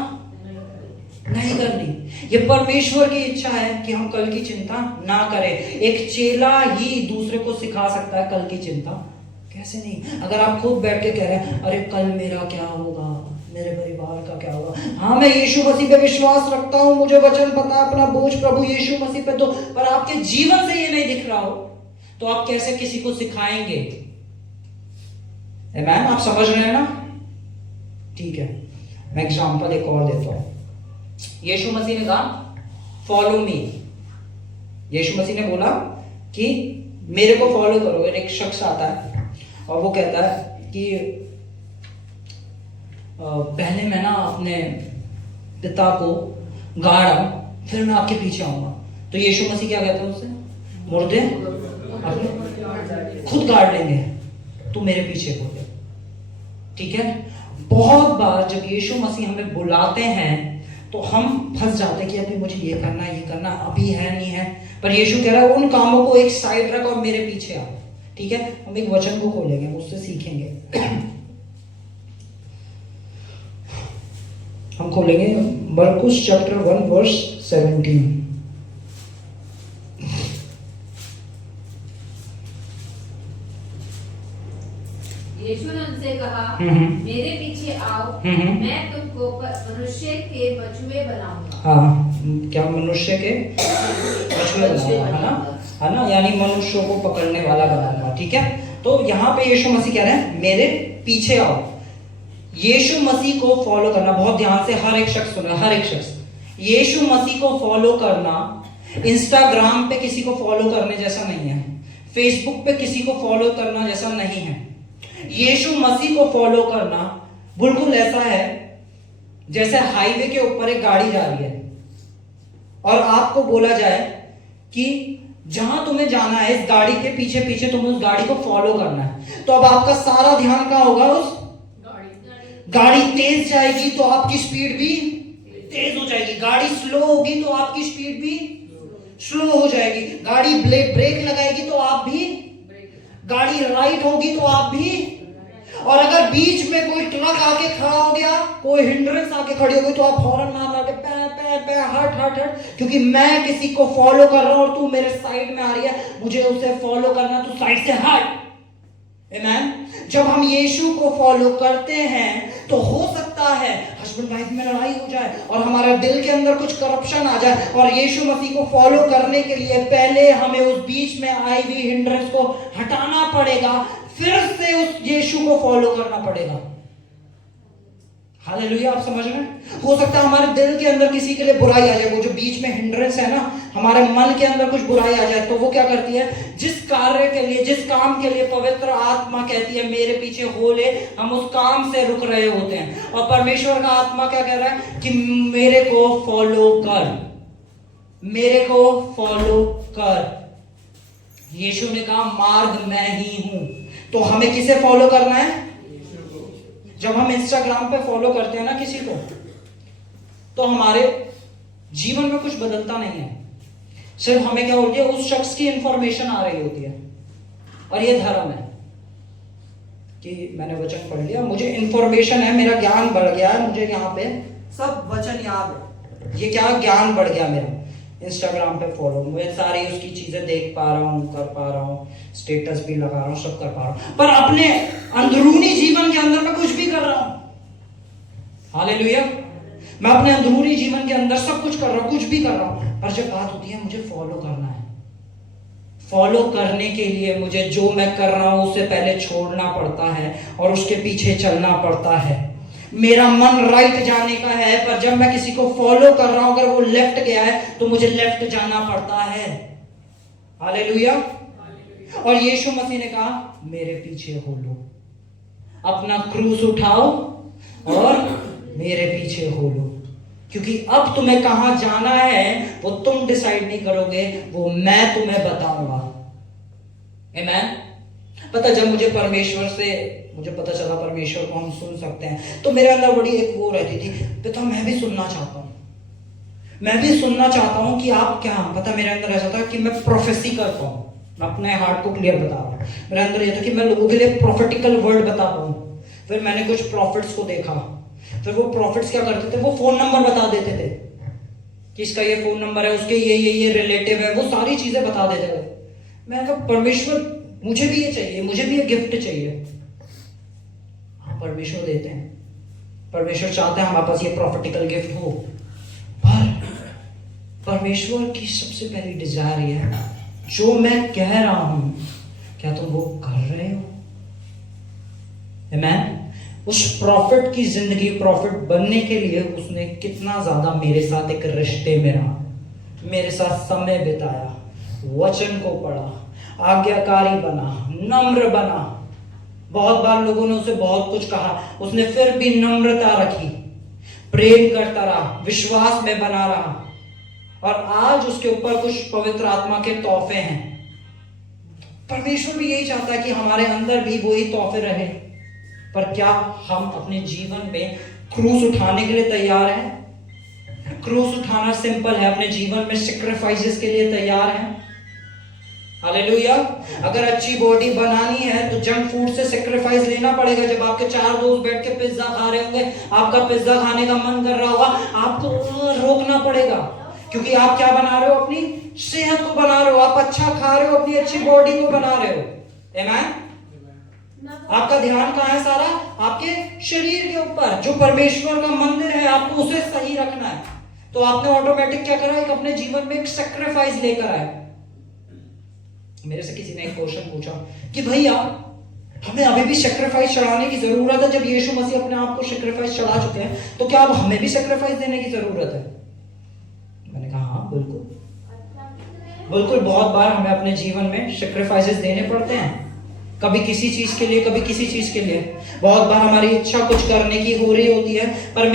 नहीं करनी। ये परमेश्वर की इच्छा है कि हम कल की चिंता ना करें। एक चेला ही दूसरे को सिखा सकता है कल की चिंता, कैसे नहीं। अगर आप खुद बैठ के कह रहे हैं, अरे कल मेरा क्या होगा, मेरे परिवार का क्या होगा। हाँ, मैं यीशु मसीह पे विश्वास रखता हूँ, मुझे वचन पता है, अपना बोझ प्रभु यीशु मसीह पे दो, पर आपके जीवन से ये नहीं दिख रहा हो, तो आप कैसे किसी को सिखाएंगे? आमीन। आप समझ रहे हैं ना? ठीक है, मैं एग्जांपल एक और देता हूँ। यीशु मसीह ने कहा फॉलो मी। यीशु मसीह ने बोला कि मेरे को फॉलो करो। एक शख्स आता है और वो कहता है कि पहले मैं ना अपने पिता को गाड़ा, फिर मैं आपके पीछे आऊंगा। तो यीशु मसीह क्या कहता है उससे, मुर्दे खुद गाड़ लेंगे, तू मेरे पीछे हो गया। ठीक है, बहुत बार जब यीशु मसीह हमें बुलाते हैं तो हम फंस जाते हैं कि अभी मुझे ये करना अभी है नहीं है, पर यीशु कह रहा है उन कामों को एक साइड रख और मेरे पीछे आ। ठीक है, हम एक वचन को खोलेंगे, उससे सीखेंगे। हम खोलेंगे मरकुस चैप्टर 1 वर्स 17। यीशु ने उनसे कहा, मेरे पीछे आओ, मैं तुमको मनुष्य के बछुए बनाऊंगा। हाँ, क्या मनुष्य के बछुए बनाऊंगा, है ना, यानी मनुष्यों को पकड़ने वाला बनाऊंगा। ठीक है, तो यहाँ पे यीशु मसीह कह रहे हैं मेरे पीछे आओ। यीशु मसीह को फॉलो करना, बहुत ध्यान से हर एक शख्स सुना, हर एक शख्स, यीशु मसीह को फॉलो करना इंस्टाग्राम पे किसी को फॉलो करने जैसा नहीं है, फेसबुक पे किसी को फॉलो करना जैसा नहीं है। यीशु मसीह को फॉलो करना बिल्कुल ऐसा है जैसे हाईवे के ऊपर एक गाड़ी जा रही है और आपको बोला जाए कि जहां तुम्हें जाना है, इस गाड़ी के पीछे पीछे तुम्हें उस गाड़ी को फॉलो करना है। तो अब आपका सारा ध्यान कहां होगा, उस गाड़ी तेज जाएगी तो आपकी स्पीड भी तेज हो जाएगी, गाड़ी स्लो होगी तो आपकी स्पीड भी स्लो हो जाएगी, गाड़ी ब्रेक लगाएगी तो आप भी, गाड़ी राइट होगी तो आप भी। और अगर बीच में कोई ट्रक आके खड़ा हो गया, कोई हिंड्रेंस आके खड़ी हो गई, तो आप हॉर्न मार के पे हट, क्योंकि मैं किसी को फॉलो कर रहा हूं और तू मेरे साइड में आ रही है, मुझे उसे फॉलो करना, तू साइड से हट। आमेन। जब हम यीशु को फॉलो करते हैं तो हो सकता है हस्बैंड वाइफ में लड़ाई हो जाए और हमारे दिल के अंदर कुछ करप्शन आ जाए, और यीशु मसीह को फॉलो करने के लिए पहले हमें उस बीच में आई हुई हिंड्रेंस को हटाना पड़ेगा, फिर से उस यीशु को फॉलो करना पड़ेगा। हालेलुया, आप समझ रहे हैं? हो सकता है हमारे दिल के अंदर किसी के लिए बुराई आ जाए, वो जो बीच में हिंड्रेंस है ना, हमारे मन के अंदर कुछ बुराई आ जाए, तो वो क्या करती है, जिस कार्य के लिए, जिस काम के लिए पवित्र आत्मा कहती है मेरे पीछे हो ले, हम उस काम से रुक रहे होते हैं। और परमेश्वर का आत्मा क्या कह रहा है कि मेरे को फॉलो कर, मेरे को फॉलो कर। यीशु ने कहा मार्ग मैं ही हूं। तो हमें किसे फॉलो करना है? जब हम इंस्टाग्राम पे फॉलो करते हैं ना किसी को, तो हमारे जीवन में कुछ बदलता नहीं है, सिर्फ हमें क्या होती है, उस शख्स की इंफॉर्मेशन आ रही होती है। और ये धर्म है कि मैंने वचन पढ़ लिया, मुझे इंफॉर्मेशन है, मेरा ज्ञान बढ़ गया है, मुझे यहाँ पे सब वचन याद है, ये क्या ज्ञान बढ़ गया मेरा। इंस्टाग्राम पे फॉलो, मैं सारी उसकी चीजें देख पा रहा हूँ, कर पा रहा हूँ, स्टेटस भी लगा रहा हूँ, सब कर पा रहा हूँ, पर अपने अंदरूनी जीवन के अंदर मैं कुछ भी कर रहा हूँ। हालेलुया, मैं अपने अंदरूनी जीवन के अंदर सब कुछ कर रहा हूँ, कुछ भी कर रहा हूँ, पर जब बात होती है मुझे फॉलो करना है, फॉलो करने के लिए मुझे जो मैं कर रहा हूं उसे पहले छोड़ना पड़ता है और उसके पीछे चलना पड़ता है। मेरा मन राइट जाने का है, पर जब मैं किसी को फॉलो कर रहा हूं, अगर वो लेफ्ट गया है तो मुझे लेफ्ट जाना पड़ता है। हालेलुया। और यीशु मसीह ने कहा मेरे पीछे हो लो, अपना क्रूस उठाओ और मेरे पीछे हो लो, क्योंकि अब तुम्हें कहां जाना है वो तुम डिसाइड नहीं करोगे, वो मैं तुम्हें बताऊंगा। आमेन। पता, जब मुझे पता चला परमेश्वर को हम सुन सकते हैं, तो मेरे अंदर बड़ी एक वो रहती थी, पिता मैं भी सुनना चाहता हूं, मैं भी सुनना चाहता हूं कि आप क्या। पता मेरे अंदर ऐसा था कि मैं प्रोफेसी करता हूं, मैं अपने हार्ट को क्लियर बता रहा हूं, मेरे अंदर ये था कि मैं लोगों के लिए प्रोफेटिकल वर्ड बता पाऊं। फिर मैंने कुछ प्रॉफिट्स को देखा, फिर वो प्रॉफिट्स क्या करते थे, वो फोन नंबर बता देते थे कि इसका ये फोन नंबर है, उसके ये रिलेटिव है, वो सारी चीजें बता देते थे। मैंने कहा परमेश्वर मुझे भी ये चाहिए, मुझे भी ये गिफ्ट चाहिए। हाँ, परमेश्वर देते हैं, परमेश्वर चाहते हैं हमारे पास ये प्रॉफिटिकल गिफ्ट हो, पर परमेश्वर की सबसे पहली डिजायर ये है, जो मैं कह रहा हूं क्या तुम वो कर रहे हो? आमेन। उस प्रॉफिट की जिंदगी, प्रॉफिट बनने के लिए उसने कितना ज्यादा मेरे साथ एक रिश्ते में रहा, मेरे साथ समय बिताया, वचन को पढ़ा, आज्ञाकारी बना, नम्र बना। बहुत बार लोगों ने उसे बहुत कुछ कहा, उसने फिर भी नम्रता रखी, प्रेम करता रहा, विश्वास में बना रहा, और आज उसके ऊपर कुछ पवित्र आत्मा के तोहफे हैं। परमेश्वर भी यही चाहता है कि हमारे अंदर भी वही तोहफे रहे, पर क्या हम अपने जीवन में क्रूस उठाने के लिए तैयार हैं? क्रूस उठाना सिंपल है, अपने जीवन में सैक्रिफाइसेस के लिए तैयार हैं? हालेलुया। अगर अच्छी बॉडी बनानी है तो जंक फूड से सैक्रिफाइस लेना पड़ेगा। जब आपके 4 दोस्त बैठ के पिज्जा खा रहे होंगे, आपका पिज्जा खाने का मन कर रहा होगा, आपको रोकना पड़ेगा, क्योंकि आप क्या बना रहे हो, अपनी सेहत को बना रहे हो, आप अच्छा खा रहे हो, अपनी अच्छी बॉडी को बना रहे हो। आमेन। आपका ध्यान कहां है? सारा आपके शरीर के ऊपर, जो परमेश्वर का मंदिर है, आपको उसे सही रखना है। तो आपने ऑटोमेटिक क्या करा, एक अपने जीवन में एक सैक्रिफाइस लेकर आए। मेरे से किसी ने एक क्वेश्चन पूछा कि भैया हमें अभी भी सैक्रिफाइस चढ़ाने की जरूरत है, जब यीशु मसीह अपने आप को सैक्रिफाइस चढ़ा चुके हैं, तो क्या अब हमें भी सैक्रिफाइस देने की जरूरत है? मैंने कहा हाँ बिल्कुल, बहुत बार हमें अपने जीवन में सैक्रिफाइसेस देने पड़ते हैं, कभी किसी चीज के लिए, कभी किसी चीज के लिए। बहुत बार हमारी इच्छा कुछ करने की हो रही होती है, पर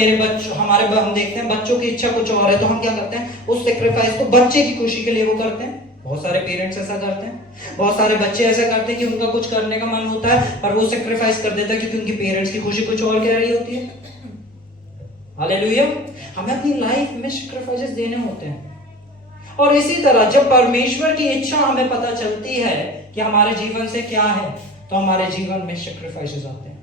हम देखते हैं बच्चों की इच्छा कुछ और है, तो हम क्या करते हैं, उस सैक्रिफाइस को बच्चे की खुशी के लिए वो करते हैं। बहुत सारे पेरेंट्स ऐसा करते हैं, बहुत सारे बच्चे ऐसा करते हैं कि उनका कुछ करने का मन होता है, पर वो सैक्रिफाइस कर देता है क्योंकि उनकी पेरेंट्स की खुशी कुछ और कह रही होती है। हालेलुया। हमें अपनी लाइफ में सैक्रिफाइसेस देने होते हैं। और इसी तरह जब परमेश्वर की इच्छा हमें पता चलती है कि हमारे जीवन से क्या है, तो हमारे जीवन में सैक्रिफाइसेस आते हैं।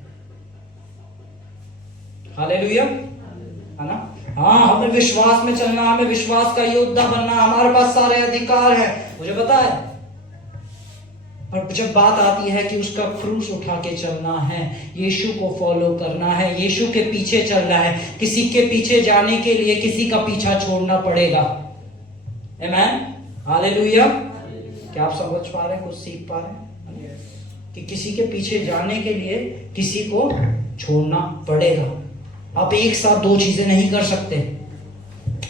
हालेलुया, है ना? हाँ, हमें विश्वास में चलना, हमें विश्वास का योद्धा बनना, हमारे पास सारे अधिकार हैं, मुझे पता है, और जब बात आती है कि उसका क्रूस उठा के चलना है, यीशु को फॉलो करना है, यीशु के पीछे चलना है, किसी के पीछे जाने के लिए किसी का पीछा छोड़ना पड़ेगा। आमीन, हालेलुया। क्या आप समझ पा रहे हैं, कुछ सीख पा रहे हैं कि किसी के पीछे जाने के लिए किसी को छोड़ना पड़ेगा। आप एक साथ दो चीजें नहीं कर सकते।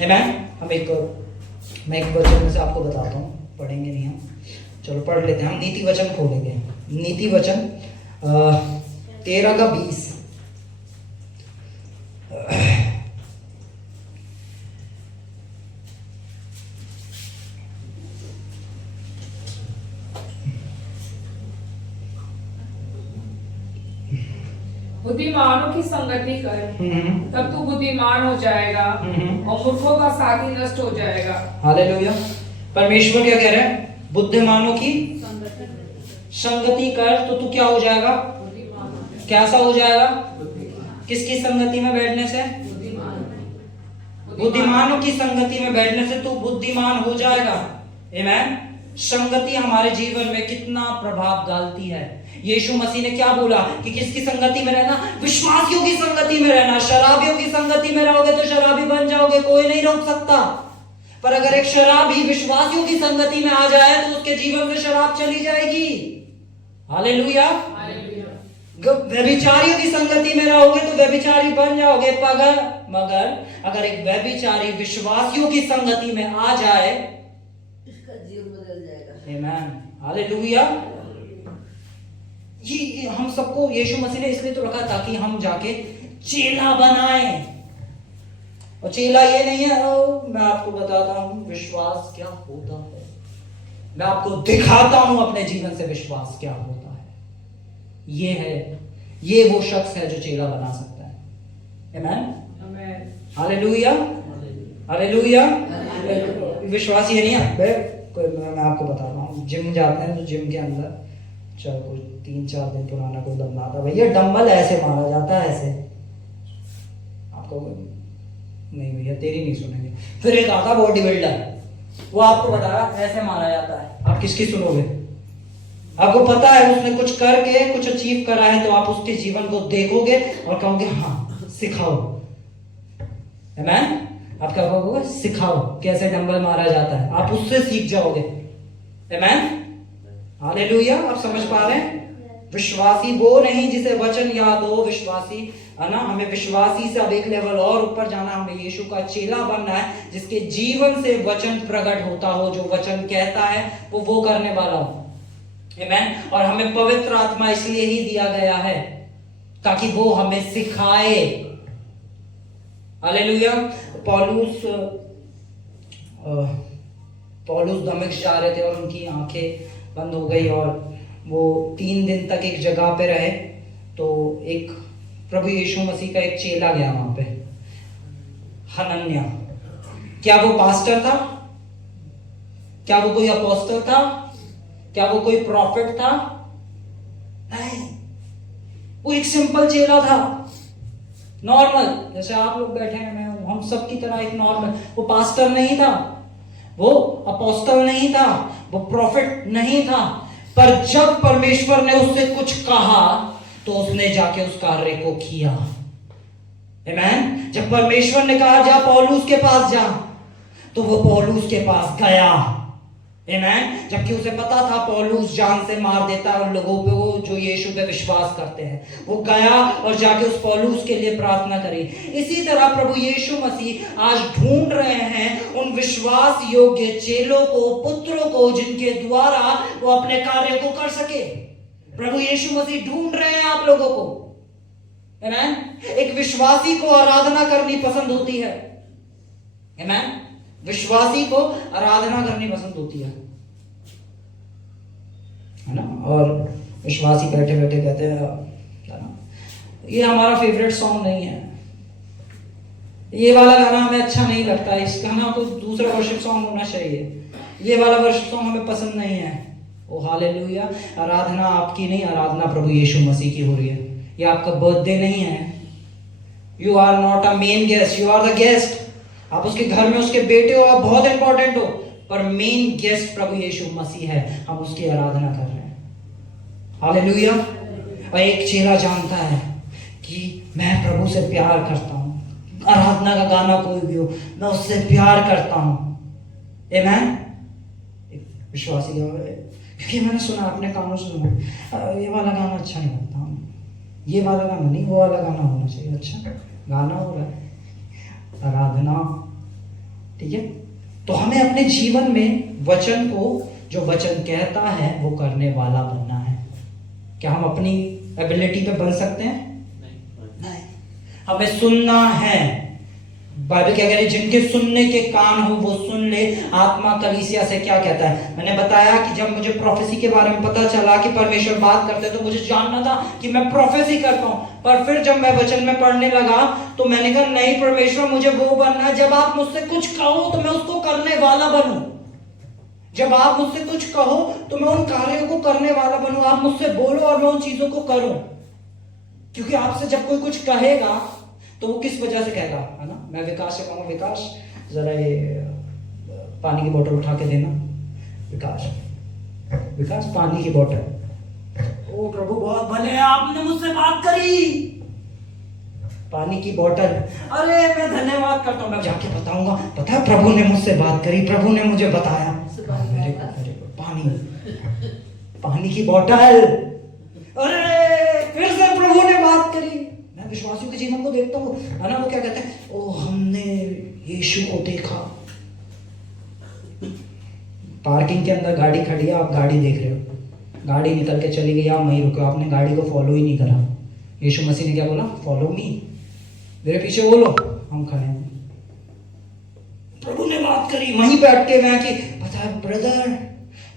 आमीन। मैं एक वचन से आपको बताता हूँ, पढ़ेंगे नहीं हम, चलो पढ़ लेते हैं। हम नीति वचन खोलेंगे, नीति वचन 13 का 20। बुद्धिमानों की संगति कर, तब तू बुद्धिमान हो जाएगा और मूर्खों का साथी नष्ट हो जाएगा। हालेलुया। परमेश्वर क्या कह रहे हैं? बुद्धिमानों की संगति कर तो तू क्या हो जाएगा? कैसा हो जाएगा? किसकी संगति में बैठने से? बुद्धिमानों की संगति में बैठने से तू बुद्धिमान हो जाएगा। आमीन। संगति हमारे जीवन में कितना प्रभाव डालती है। यीशु मसीह ने क्या बोला कि किसकी संगति में रहना? विश्वासियों की संगति में रहना। शराबियों की संगति में रहोगे तो शराबी बन जाओगे, कोई नहीं रोक सकता। पर अगर एक शराबी विश्वासियों की संगति में आ जाए तो उसके जीवन से शराब चली जाएगी। हालेलुया। व्यभिचारियों की संगति में रहोगे तो व्यभिचारी बन जाओगे। मगर अगर एक व्यभिचारी विश्वासियों की संगति में आ जाए, इसका जीवन बदल जाएगा। आमीन, हालेलुया। ये हम सबको यीशु मसीह ने इसलिए तो रखा ताकि हम जाके चेला बनाएं। और चेला ये नहीं है, मैं आपको बताता हूं विश्वास क्या होता है, मैं आपको दिखाता हूं अपने जीवन से विश्वास क्या होता है। ये वो शख्स है जो चेला बना सकता है। आमीन, हालेलुया, हालेलुया। विश्वास ये नहीं है। मैं आपको बताता हूँ, जिम जाते हैं तो जिम के अंदर चलो कुछ 3-4 दिन पुराना कोई बंदा था, भैया डंबल ऐसे मारा जाता है, ऐसे आपको नहीं भैया तेरी नहीं सुनेंगे। फिर एक आता बॉडी बिल्डर, वो आपको बताया ऐसे मारा जाता है, आप किसकी सुनोगे? आपको पता है उसने कुछ करके कुछ अचीव करा है तो आप उसके जीवन को देखोगे और कहोगे हाँ सिखाओ। आमीन। आप क्या कहोगे? सिखाओ कैसे डंबल मारा जाता है, आप उससे सीख जाओगे। आमीन, हालेलुया। आप समझ पा रहे हैं? विश्वासी वो नहीं जिसे वचन याद हो, विश्वासी है ना, हमें विश्वासी से अब एक लेवल और ऊपर जाना, हमें यीशु का चेला बनना है जिसके जीवन से वचन प्रकट होता हो, जो वचन कहता है वो करने वाला हो। आमीन। और हमें पवित्र आत्मा इसलिए ही दिया गया है ताकि वो हमें सिखाए। हालेलुया। पौलुस दमिश्क जा रहे थे और उनकी आंखें बंद हो गई और वो 3 दिन तक एक जगह पे रहे। तो एक प्रभु यीशु मसीह का एक चेला गया वहां पे, हनन्या। क्या वो पास्टर था? क्या वो कोई अपोस्टल था? क्या वो कोई प्रॉफिट था? नहीं, वो एक सिंपल चेला था, नॉर्मल, जैसे आप लोग बैठे हैं, मैं हूं, हम सब की तरह एक नॉर्मल। वो पास्टर नहीं था, वो अपोस्टल नहीं था, वो प्रॉफिट नहीं था, पर जब परमेश्वर ने उससे कुछ कहा तो उसने जाके उस कार्य को किया। आमीन। जब परमेश्वर ने कहा जा पौलुस के पास जा, तो वो पौलुस के पास गया। आमीन। जबकि उसे पता था पौलुस जान से मार देता है उन लोगों को जो यीशु पे विश्वास करते हैं। वो गया और जाके उस पौलुस के लिए प्रार्थना करी। इसी तरह प्रभु यीशु मसीह आज ढूंढ रहे हैं उन विश्वास योग्य चेलों को, पुत्रों को, जिनके द्वारा वो अपने कार्य को कर सके। प्रभु यीशु मसीह ढूंढ रहे हैं आप लोगों को। आमीन। एक विश्वासी को आराधना करनी पसंद होती है। आमीन। विश्वासी को आराधना करनी पसंद होती है ना। और विश्वासी बैठे बैठे कहते हैं ना, ये हमारा फेवरेट सॉन्ग नहीं है, ये वाला गाना हमें अच्छा नहीं लगता, इस गाना को दूसरा वर्शिप सॉन्ग होना चाहिए, ये वाला वर्शिप सॉन्ग हमें पसंद नहीं है। ओ हालेलुया। आराधना आपकी नहीं, आराधना प्रभु यीशु मसीह की हो रही है। ये आपका बर्थडे नहीं है। You are not a main guest, you are the guest. आप उसके घर में उसके बेटे हो, आप बहुत इंपॉर्टेंट हो, पर मेन गेस्ट प्रभु यीशु मसीह है। हम उसकी आराधना कर रहे हैं। हालेलुया। और एक चेला जानता है कि मैं प्रभु से प्यार करता हूँ, आराधना का गाना कोई भी हो, मैं उससे प्यार करता हूँ। आमेन। विश्वासी क्योंकि मैंने सुना, अपने कानों से सुना, ये वाला गाना अच्छा नहीं लगता, ये वाला गाना नहीं, वो वाला गाना होना चाहिए। अच्छा गाना हो रहा है, आराधना, ठीक है। तो हमें अपने जीवन में वचन को, जो वचन कहता है वो करने वाला बनना है। क्या हम अपनी एबिलिटी पे बन सकते हैं? नहीं। हमें सुनना है। बाइबल क्या कह रही है? जिनके सुनने के कान हो वो सुन ले। आत्मा कलीसिया से क्या कहता है? मैंने बताया कि जब मुझे प्रोफेसी के बारे में पता चला कि परमेश्वर बात करते तो मुझे जानना था कि मैं प्रोफेसी करता हूं, पर फिर जब मैं वचन में पढ़ने लगा तो मैंने कहा नहीं परमेश्वर, मुझे वो बनना है, जब आप मुझसे कुछ कहो तो मैं उसको करने वाला बनूं। जब आप मुझसे कुछ कहो तो मैं उन कार्यों को करने वाला बनूं। आप मुझसे बोलो और मैं उन चीजों को करूं। क्योंकि आपसे जब कोई कुछ कहेगा तो वो किस वजह से कहेगा, है ना? मैं विकास से कहूँगा, विकास जरा ये पानी की बोतल उठा के देना। विकास पानी की बोतल। ओ प्रभु बहुत भले, आपने मुझसे बात करी। पानी की बोतल, अरे मैं धन्यवाद करता हूँ, मैं जाके बताऊंगा, पता है प्रभु ने मुझसे बात करी, प्रभु ने मुझे बताया। पानी की बोतल, अरे फिर से प्रभु ने बात करी। मैं विश्वासियों के जीवन को देखता हूँ, है ना? वो क्या कहते हैं? ओ हमने यीशु को देखा। पार्किंग के अंदर गाड़ी खड़ी है, आप गाड़ी देख रहे हो, गाड़ी निकल के चली गई, आप वहीं रुके, आपने गाड़ी को फॉलो ही नहीं करा। यीशु मसीह ने क्या बोला? फॉलो मी, मेरे पीछे बोलो, हम खड़े हैं। प्रभु ने बात करी, वहीं बैठ के मैं कि पता है ब्रदर,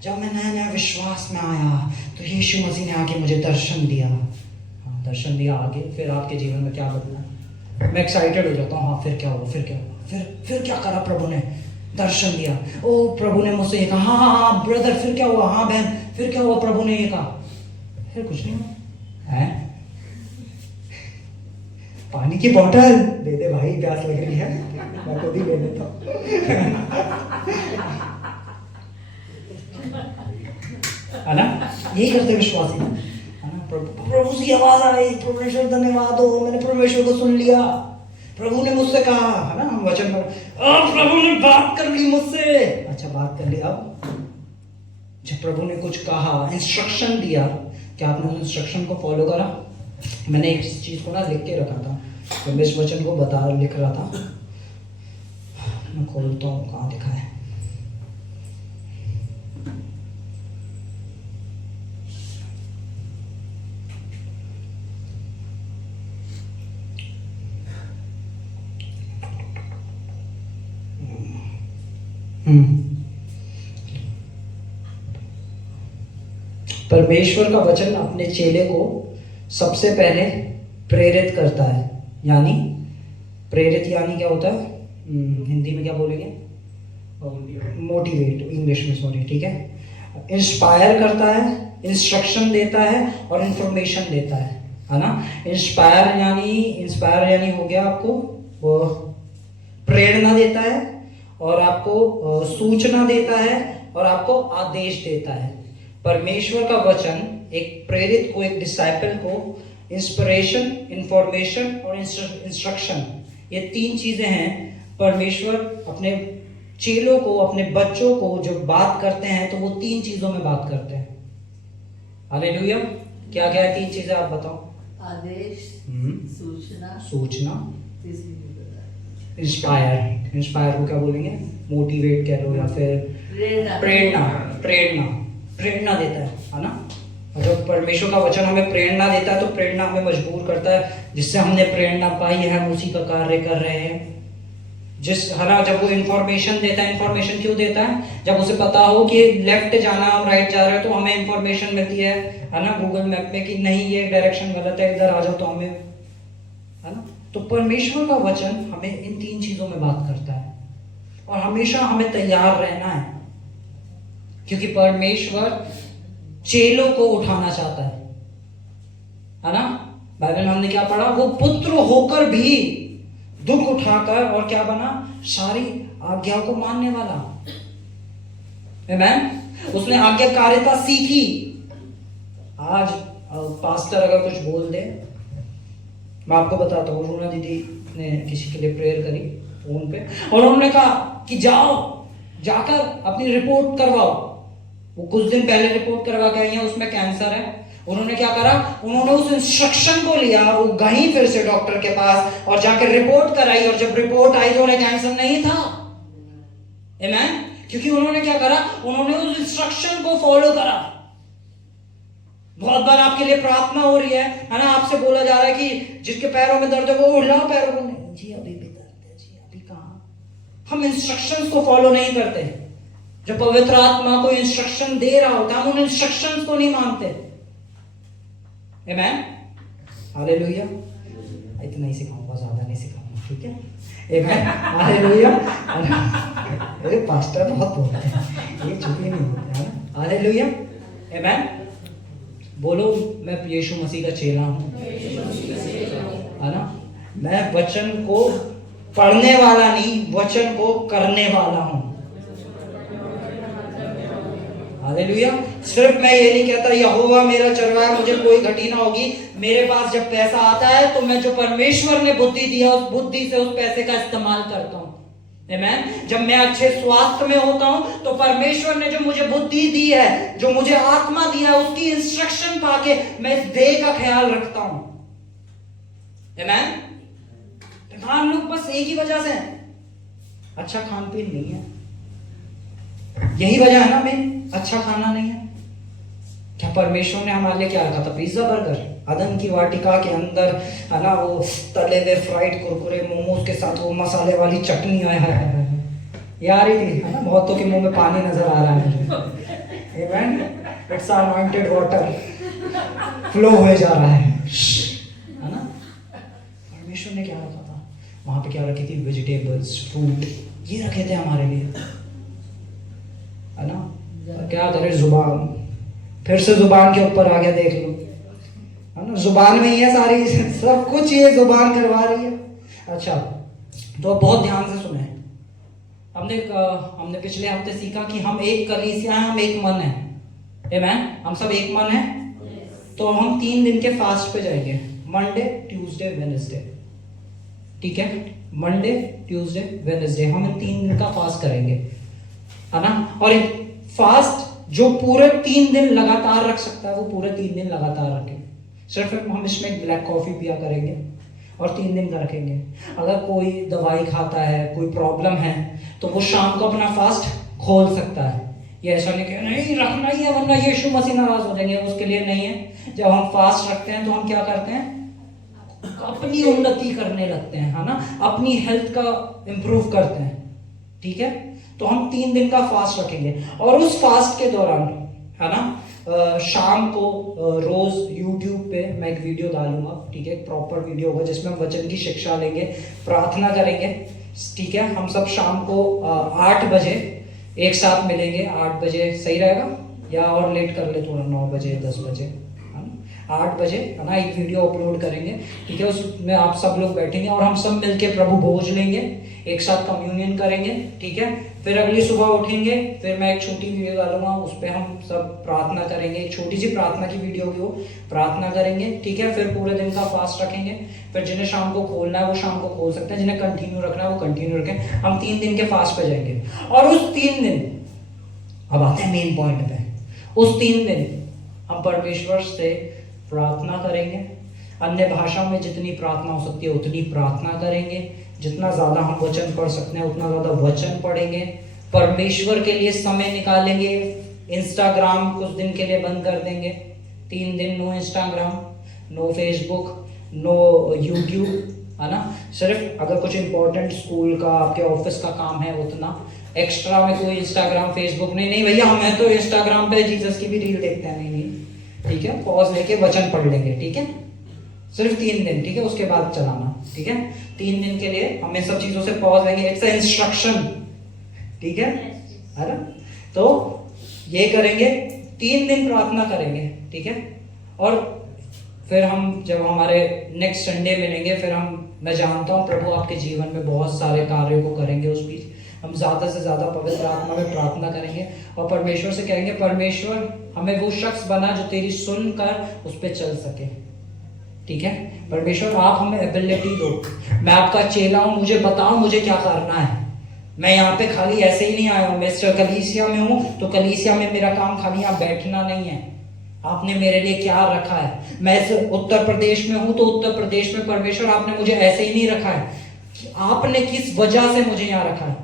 जब मैं नया नया विश्वास में आया तो यीशु मसीह ने आके मुझे दर्शन दिया। हाँ दर्शन दिया, आगे फिर आपके जीवन में क्या बदला? मैं एक्साइटेड हो जाता हूँ। हाँ फिर क्या हुआ, फिर क्या हुआ, फिर क्या करा प्रभु ने? दर्शन दिया। ओ प्रभु ने मुझसे ये कहा, हाँ ब्रदर फिर क्या हुआ? हाँ बहन फिर क्या हुआ? प्रभु ने ये कहा, फिर कुछ नहीं हुआ है। पानी की बोतल दे दे भाई, प्यास लग रही है, मैं खुद ही ले लेता हूँ, है ना? यही करते विश्वासी, है ना? प्रभु की आवाज आई, परमेश्वर धन्यवाद हो, मैंने परमेश्वर को सुन लिया, प्रभु ने मुझसे कहा, है ना? हम वचन पर प्रभु ने बात कर ली मुझसे। अच्छा बात कर ली। अब जब प्रभु ने कुछ कहा, इंस्ट्रक्शन दिया, क्या आपने इंस्ट्रक्शन को फॉलो करा? मैंने एक चीज को ना लिख के रखा था, तो मैं इस वचन को लिख रहा था, मैं खोलता हूँ कहाँ लिखा है। परमेश्वर का वचन अपने चेले को सबसे पहले प्रेरित करता है। यानी प्रेरित यानी क्या होता है? हिंदी में क्या बोलेंगे? मोटिवेट, इंग्लिश में सॉरी, ठीक है। इंस्पायर करता है, इंस्ट्रक्शन देता है और इंफॉर्मेशन देता है ना? इंस्पायर यानी हो गया आपको वो प्रेरणा देता है, और आपको सूचना देता है, और आपको आदेश देता है। परमेश्वर का वचन एक प्रेरित को, एक डिसाइपल को इंस्पिरेशन, इंफॉर्मेशन और इंस्ट्रक्शन, ये तीन चीजें हैं। परमेश्वर अपने चेलों को, अपने बच्चों को जो बात करते हैं तो वो तीन चीजों में बात करते हैं। हालेलुया। क्या क्या है तीन चीजें, आप बताओ? आदेश, सूचना, इंस्पायर को क्या बोलेंगे? मोटिवेट कह लो, या फिर प्रेरणा देता है ना? जब परमेश्वर का वचन हमें प्रेरणा देता है तो प्रेरणा हमें मजबूर करता है, जिससे हमने प्रेरणा पाई है, हम उसी का कार्य कर रहे हैं। है ना? जब वो इंफॉर्मेशन देता है, इंफॉर्मेशन क्यों देता है? जब उसे पता हो कि लेफ्ट जाना, हम राइट जा रहे हो, तो हमें इंफॉर्मेशन मिलती है ना, गूगल मैप में कि नहीं ये डायरेक्शन गलत है, इधर आ जाओ, तो हमें, है ना? तो परमेश्वर का वचन हमें इन तीन चीजों में बात करता है, और हमेशा हमें तैयार रहना है, क्योंकि परमेश्वर चेलों को उठाना चाहता है ना? बाइबल में हमने क्या पढ़ा? वो पुत्र होकर भी दुख उठाकर और क्या बना? सारी आज्ञाओं को मानने वाला। आमेन। उसने आज्ञाकारिता सीखी, आज पास्टर अगर कुछ बोल दे, मैं आपको बताता हूँ, रूना दीदी ने किसी के लिए प्रेयर करी फोन पे और उन्होंने कहा कि जाओ जाकर अपनी रिपोर्ट करवाओ। वो कुछ दिन पहले रिपोर्ट करवा के आई है, उसमें कैंसर है। उन्होंने क्या करा, उन्होंने उस इंस्ट्रक्शन को लिया, वो गई फिर से डॉक्टर के पास और जाकर रिपोर्ट कराई, और जब रिपोर्ट आई तो उन्हें कैंसर नहीं था। आमीन। क्योंकि उन्होंने क्या करा, उन्होंने उस इंस्ट्रक्शन को फॉलो करा। बहुत बार आपके लिए प्रार्थना हो रही है ना, आपसे बोला जा रहा है कि जिसके पैरों में दर्द है वो हिलाओ पैरों को। नहीं जी, अभी भी दर्द है जी, अभी कहाँ। हम इंस्ट्रक्शंस को फॉलो नहीं करते। जब पवित्र आत्मा को इंस्ट्रक्शन दे रहा होता है, हम उन इंस्ट्रक्शंस को नहीं मानते। आमीन, हालेलुया। इतना ही सिखाऊंगा, ज्यादा नहीं सिखाऊंगा, ठीक है। आमीन, हालेलुया। अरे पास्टर बहुत बोलते हैं, ये चुप ही नहीं होते है ना। हालेलुया, आमीन। बोलो, मैं यीशु मसीह का चेला हूँ, है ना। मैं वचन को पढ़ने वाला नहीं, वचन को करने वाला हूँ। हालेलुया। सिर्फ मैं ये नहीं कहता यहोवा मेरा चरवाहा, मुझे कोई घटी ना होगी। मेरे पास जब पैसा आता है तो मैं जो परमेश्वर ने बुद्धि दिया उस बुद्धि से उस पैसे का इस्तेमाल करता हूँ। आमीन। जब मैं अच्छे स्वास्थ्य में होता हूं तो परमेश्वर ने जो मुझे बुद्धि दी है, जो मुझे आत्मा दिया है, उसकी इंस्ट्रक्शन पाके मैं इस देह का ख्याल रखता हूं। आमीन। हम लोग बस एक ही वजह से अच्छा खान पीन नहीं है, यही वजह है ना, मैं अच्छा खाना नहीं है। क्या परमेश्वर ने हमारे लिए क्या रखा था? पिज्जा बर्गर, अदन की वाटिका के अंदर है ना, वो तले हुए फ्राइड कुरकुरे मोमोज के साथ वो मसाले वाली चटनी है यार, ही है ना। बहुतों के मुंह में पानी नजर आ रहा है। आमीन। इट्स अनॉइंटेड वाटर फ्लो हो जा रहा है ना। परमेश्वर ने क्या रखा था वहां पे? क्या रखी थी? वेजिटेबल्स, फ्रूट, ये रखे थे हमारे लिए, है ना। क्या करे, जुबान, फिर से जुबान के ऊपर आ गया, देख लो, है ना। जुबान में ही है सारी सब कुछ, ये जुबान करवा रही है। अच्छा, तो बहुत ध्यान से सुने। हमने पिछले हफ्ते सीखा कि हम एक कलीसिया है, हम एक मन है। आमीन। हम सब एक मन है। तो हम 3 दिन के फास्ट पे जाएंगे, मंडे, ट्यूसडे, वेडनेसडे, ठीक है। मंडे, ट्यूसडे, वेडनेसडे, हम इन 3 दिन का फास्ट करेंगे, है ना। और फास्ट जो पूरे 3 दिन लगातार रख सकता है वो पूरे 3 दिन लगातार रखे। सिर्फ हम इसमें ब्लैक कॉफी पिया करेंगे और 3 दिन का रखेंगे। अगर कोई दवाई खाता है, कोई प्रॉब्लम है, तो वो शाम को अपना फास्ट खोल सकता है। ये ऐसा नहीं कि नहीं रखना ही है वरना यीशु मसीह नाराज हो जाएंगे, उसके लिए नहीं है। जब हम फास्ट रखते हैं तो हम क्या करते हैं? अपनी उन्नति करने लगते हैं, है ना, अपनी हेल्थ का इंप्रूव करते हैं, ठीक है। तो हम 3 दिन का फास्ट रखेंगे और उस फास्ट के दौरान, है ना, शाम को रोज YouTube पे मैं एक वीडियो डालूंगा, ठीक है। प्रॉपर वीडियो होगा जिसमें हम वचन की शिक्षा लेंगे, प्रार्थना करेंगे, ठीक है। हम सब शाम को 8 बजे एक साथ मिलेंगे। 8 बजे सही रहेगा या और लेट कर ले थोड़ा, 9 बजे, 10 बजे, है ना। 8 बजे, है ना, एक वीडियो अपलोड करेंगे, ठीक है। उसमें आप सब लोग बैठेंगे और हम सब मिलके प्रभु भोज लेंगे, एक साथ कम्युनियन करेंगे, ठीक है। फिर अगली सुबह उठेंगे, फिर मैं एक छोटी वीडियो डालूंगा, उस पर हम सब प्रार्थना करेंगे, एक छोटी सी प्रार्थना की वीडियो की, वो प्रार्थना करेंगे, ठीक है। फिर पूरे दिन का फास्ट रखेंगे। फिर जिन्हें शाम को खोलना है वो शाम को खोल सकते हैं, जिन्हें कंटिन्यू रखना है वो कंटिन्यू रखें। हम 3 दिन के फास्ट पे जाएंगे और उस 3 दिन, अब आते हैं मेन पॉइंट पे, उस 3 दिन हम परमेश्वर से प्रार्थना करेंगे। अन्य भाषा में जितनी प्रार्थना हो सकती है उतनी प्रार्थना करेंगे। जितना ज़्यादा हम वचन पढ़ सकते हैं उतना ज़्यादा वचन पढ़ेंगे। परमेश्वर के लिए समय निकालेंगे। इंस्टाग्राम कुछ दिन के लिए बंद कर देंगे, 3 दिन no Instagram, no Facebook, no YouTube, है ना। सिर्फ अगर कुछ इंपॉर्टेंट स्कूल का, आपके ऑफिस का काम है उतना, एक्स्ट्रा में कोई इंस्टाग्राम फेसबुक नहीं भैया, हमें तो इंस्टाग्राम पे जीसस की भी रील देखते हैं, नहीं, ठीक है। पॉज लेके वचन पढ़ लेंगे, ठीक है। सिर्फ 3 दिन, ठीक है, उसके बाद चलाना, ठीक है। 3 दिन के लिए हमें सब चीजों से पॉज लेंगे, इट्स अ इंस्ट्रक्शन, ठीक है ना। तो ये करेंगे, 3 दिन प्रार्थना करेंगे, ठीक है। और फिर हम जब हमारे नेक्स्ट संडे मिलेंगे, फिर मैं जानता हूँ प्रभु आपके जीवन में बहुत सारे कार्यों को करेंगे उस बीच, हम ज़्यादा से ज़्यादा पवित्र आत्मा में प्रार्थना करेंगे और परमेश्वर से कहेंगे, परमेश्वर हमें वो शख्स बना जो तेरी सुनकर उस पर चल सके। ठीक है परमेश्वर, आप हमें एबिलिटी दो। मैं आपका चेला हूँ, मुझे बताओ मुझे क्या करना है। मैं यहाँ पे खाली ऐसे ही नहीं आया हूँ, मैं कलीसिया में हूँ तो कलीसिया में मेरा काम खाली यहाँ बैठना नहीं है। आपने मेरे लिए क्या रखा है। मैं उत्तर प्रदेश में हूँ तो उत्तर प्रदेश में परमेश्वर आपने मुझे ऐसे ही नहीं रखा है। आपने किस वजह से मुझे यहाँ रखा है,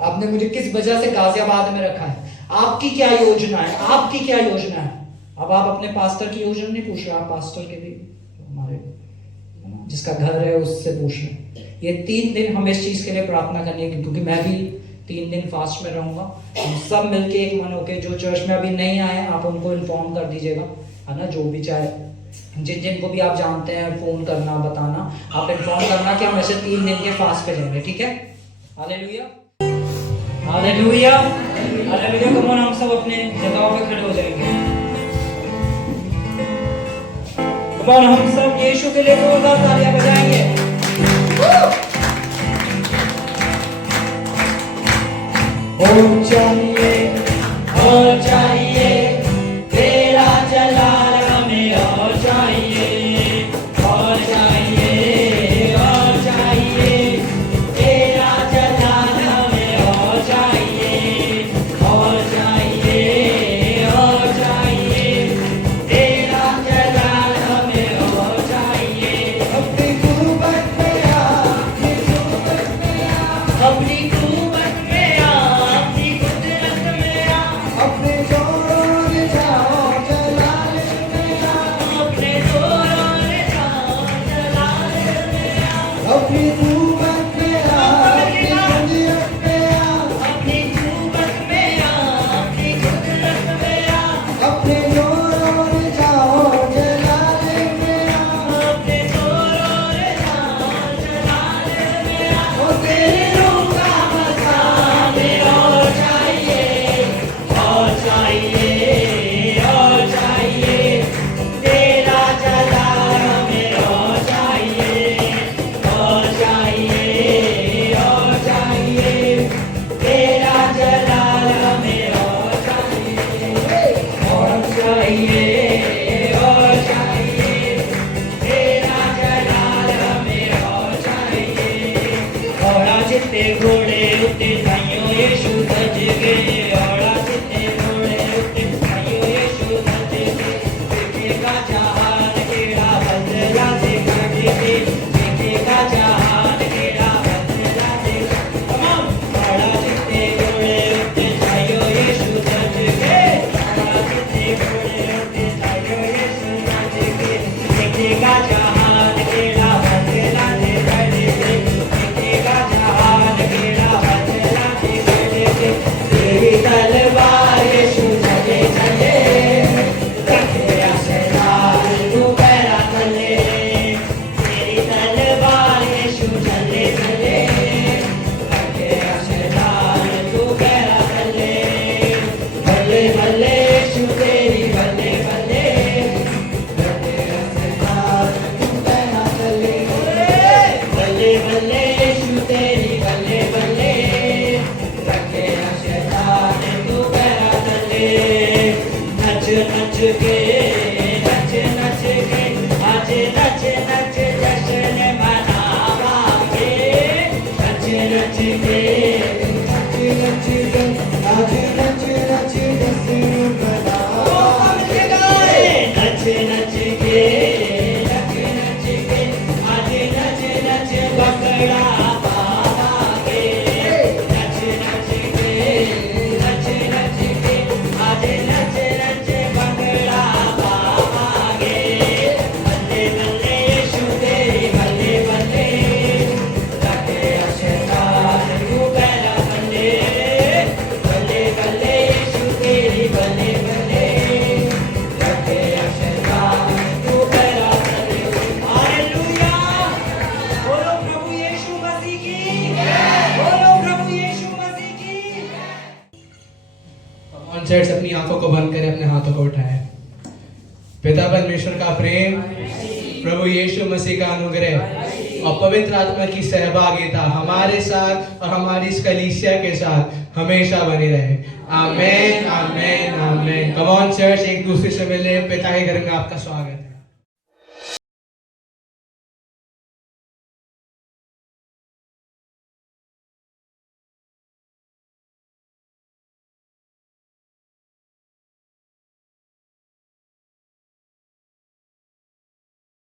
आपने मुझे किस वजह से गाजियाबाद में रखा है, आपकी क्या योजना है, आपकी क्या योजना है। अब आप अपने पास्टर की योजना नहीं पूछ रहे, आप पास्टर के भी हमारे जिसका घर है उससे पूछ रहे। ये 3 दिन हमें इस चीज के लिए प्रार्थना करनी है, क्योंकि मैं भी 3 दिन फास्ट में रहूंगा। हम सब मिलके एक मन होके, जो चर्च में अभी नहीं आए आप उनको इन्फॉर्म कर दीजिएगा, है ना। जो भी चाहे जिनको भी आप जानते हैं फोन करना, बताना, आप इन्फॉर्म करना कि हम ऐसे 3 दिन के फास्ट पे जाएंगे। ठीक है, hallelujah hallelujah hallelujah. Come on, हम सब अपने जगहों पे खड़े हो जाएंगे। कम ऑन, हम सब यीशु के लिए जोरदार तालियां बजाएंगे। और चाहिए तेरा जलाल हमें, और चाहिए, और चाहिए, और चाहिए तेरा जलाल हमें, और चाहिए, और चाहिए, और चाहिए तेरा जलाल हमें, और चाहिए। अपनी कुर्बत में आ, अपनी कुर्बत में आ, अपनी कुर्बत में आ, अपनी कुदरत में आ, अपने जोरों में जाओ जलाल में आ, अपने जोरों में जाओ जलाल में आ, अपनी कुर्बत में आ, अपनी कुदरत में आ, अपनी कुर्बत में आ, अपनी कुदरत में आ, अपने जोरों में जाओ जलाल में आ, अपने जोरों में जाओ जलाल में आ। ओ तेरे रूह का मज़ा हमें और चाहिए, और चाहिए, और चाहिए तेरा जलाल हमें, और चाहिए, और चाहिए, और चाहिए तेरा जलाल हमें, और चाहिए, और चाहिए, और चाहिए तेरा जलाल हमें, और चाहिए। औड़ा जितने घोड़े उतने भाइयों यीशु धज गए, औड़ा जितने घोड़े उतने भाइयों यीशु धज गए। देखेगा जहान केड़ा बदला से घट के, देखेगा जहान केड़ा बदला से घट। तमाम औड़ा जितने घोड़े उतने भाइयों यीशु धज गए, औड़ा जितने घोड़े उतने भाइयों यीशु धज गए। देखेगा जहान केड़ा बदला से घट के, देखेगा जहान केड़ा बदला से घट के। तेरी तलवार यीशु चले चले, रखे आशीर्वाद तू पैरा तले। तेरी तलवार यीशु चले चले, रखे आशीर्वाद तू पैरा तले। भले भले यीशु तेरी भले भले, रखे आशीर्वाद तू पैरा तले। भले भले यीशु तेरी भले भले, रखे आशीर्वाद तू पैरा तले। नच नच के, नच नच के, आज नच नच जश्न मनावांगे। नच नच के, नच नच के, आज नच नच जश्न मनावांगे। नच नच के, नच नच के, आज नच नच बकरा पावांगे। नच नच के, नच नच के, आज नच नच बकरा पावांगे। बल्ले बल्ले यीशु तेरी बल्ले बल्ले, रखे आशीर्वाद तू पैरा बल्ले। बल्ले बल्ले यीशु तेरी बल्ले बल्ले, रखे आशीर्वाद तू पैरा बल्ले। हालेलुया, बोलो प्रभु यीशु मसीह की, बोलो प्रभु यीशु मसीह की। कॉमन चर्च अपनी आंखों को बंद करें, अपने हाथों को उठाएं। पिता परमेश्वर का प्रेम, प्रभु यीशु मसीह का अनुग्रह और पवित्र आत्मा की सहभागिता हमारे साथ और हमारी इस कलीसिया के साथ हमेशा बनी रहे। आमेन आमेन आमेन। कम ऑन चर्च, एक दूसरे से मिले। पिता के घर में आपका स्वागत।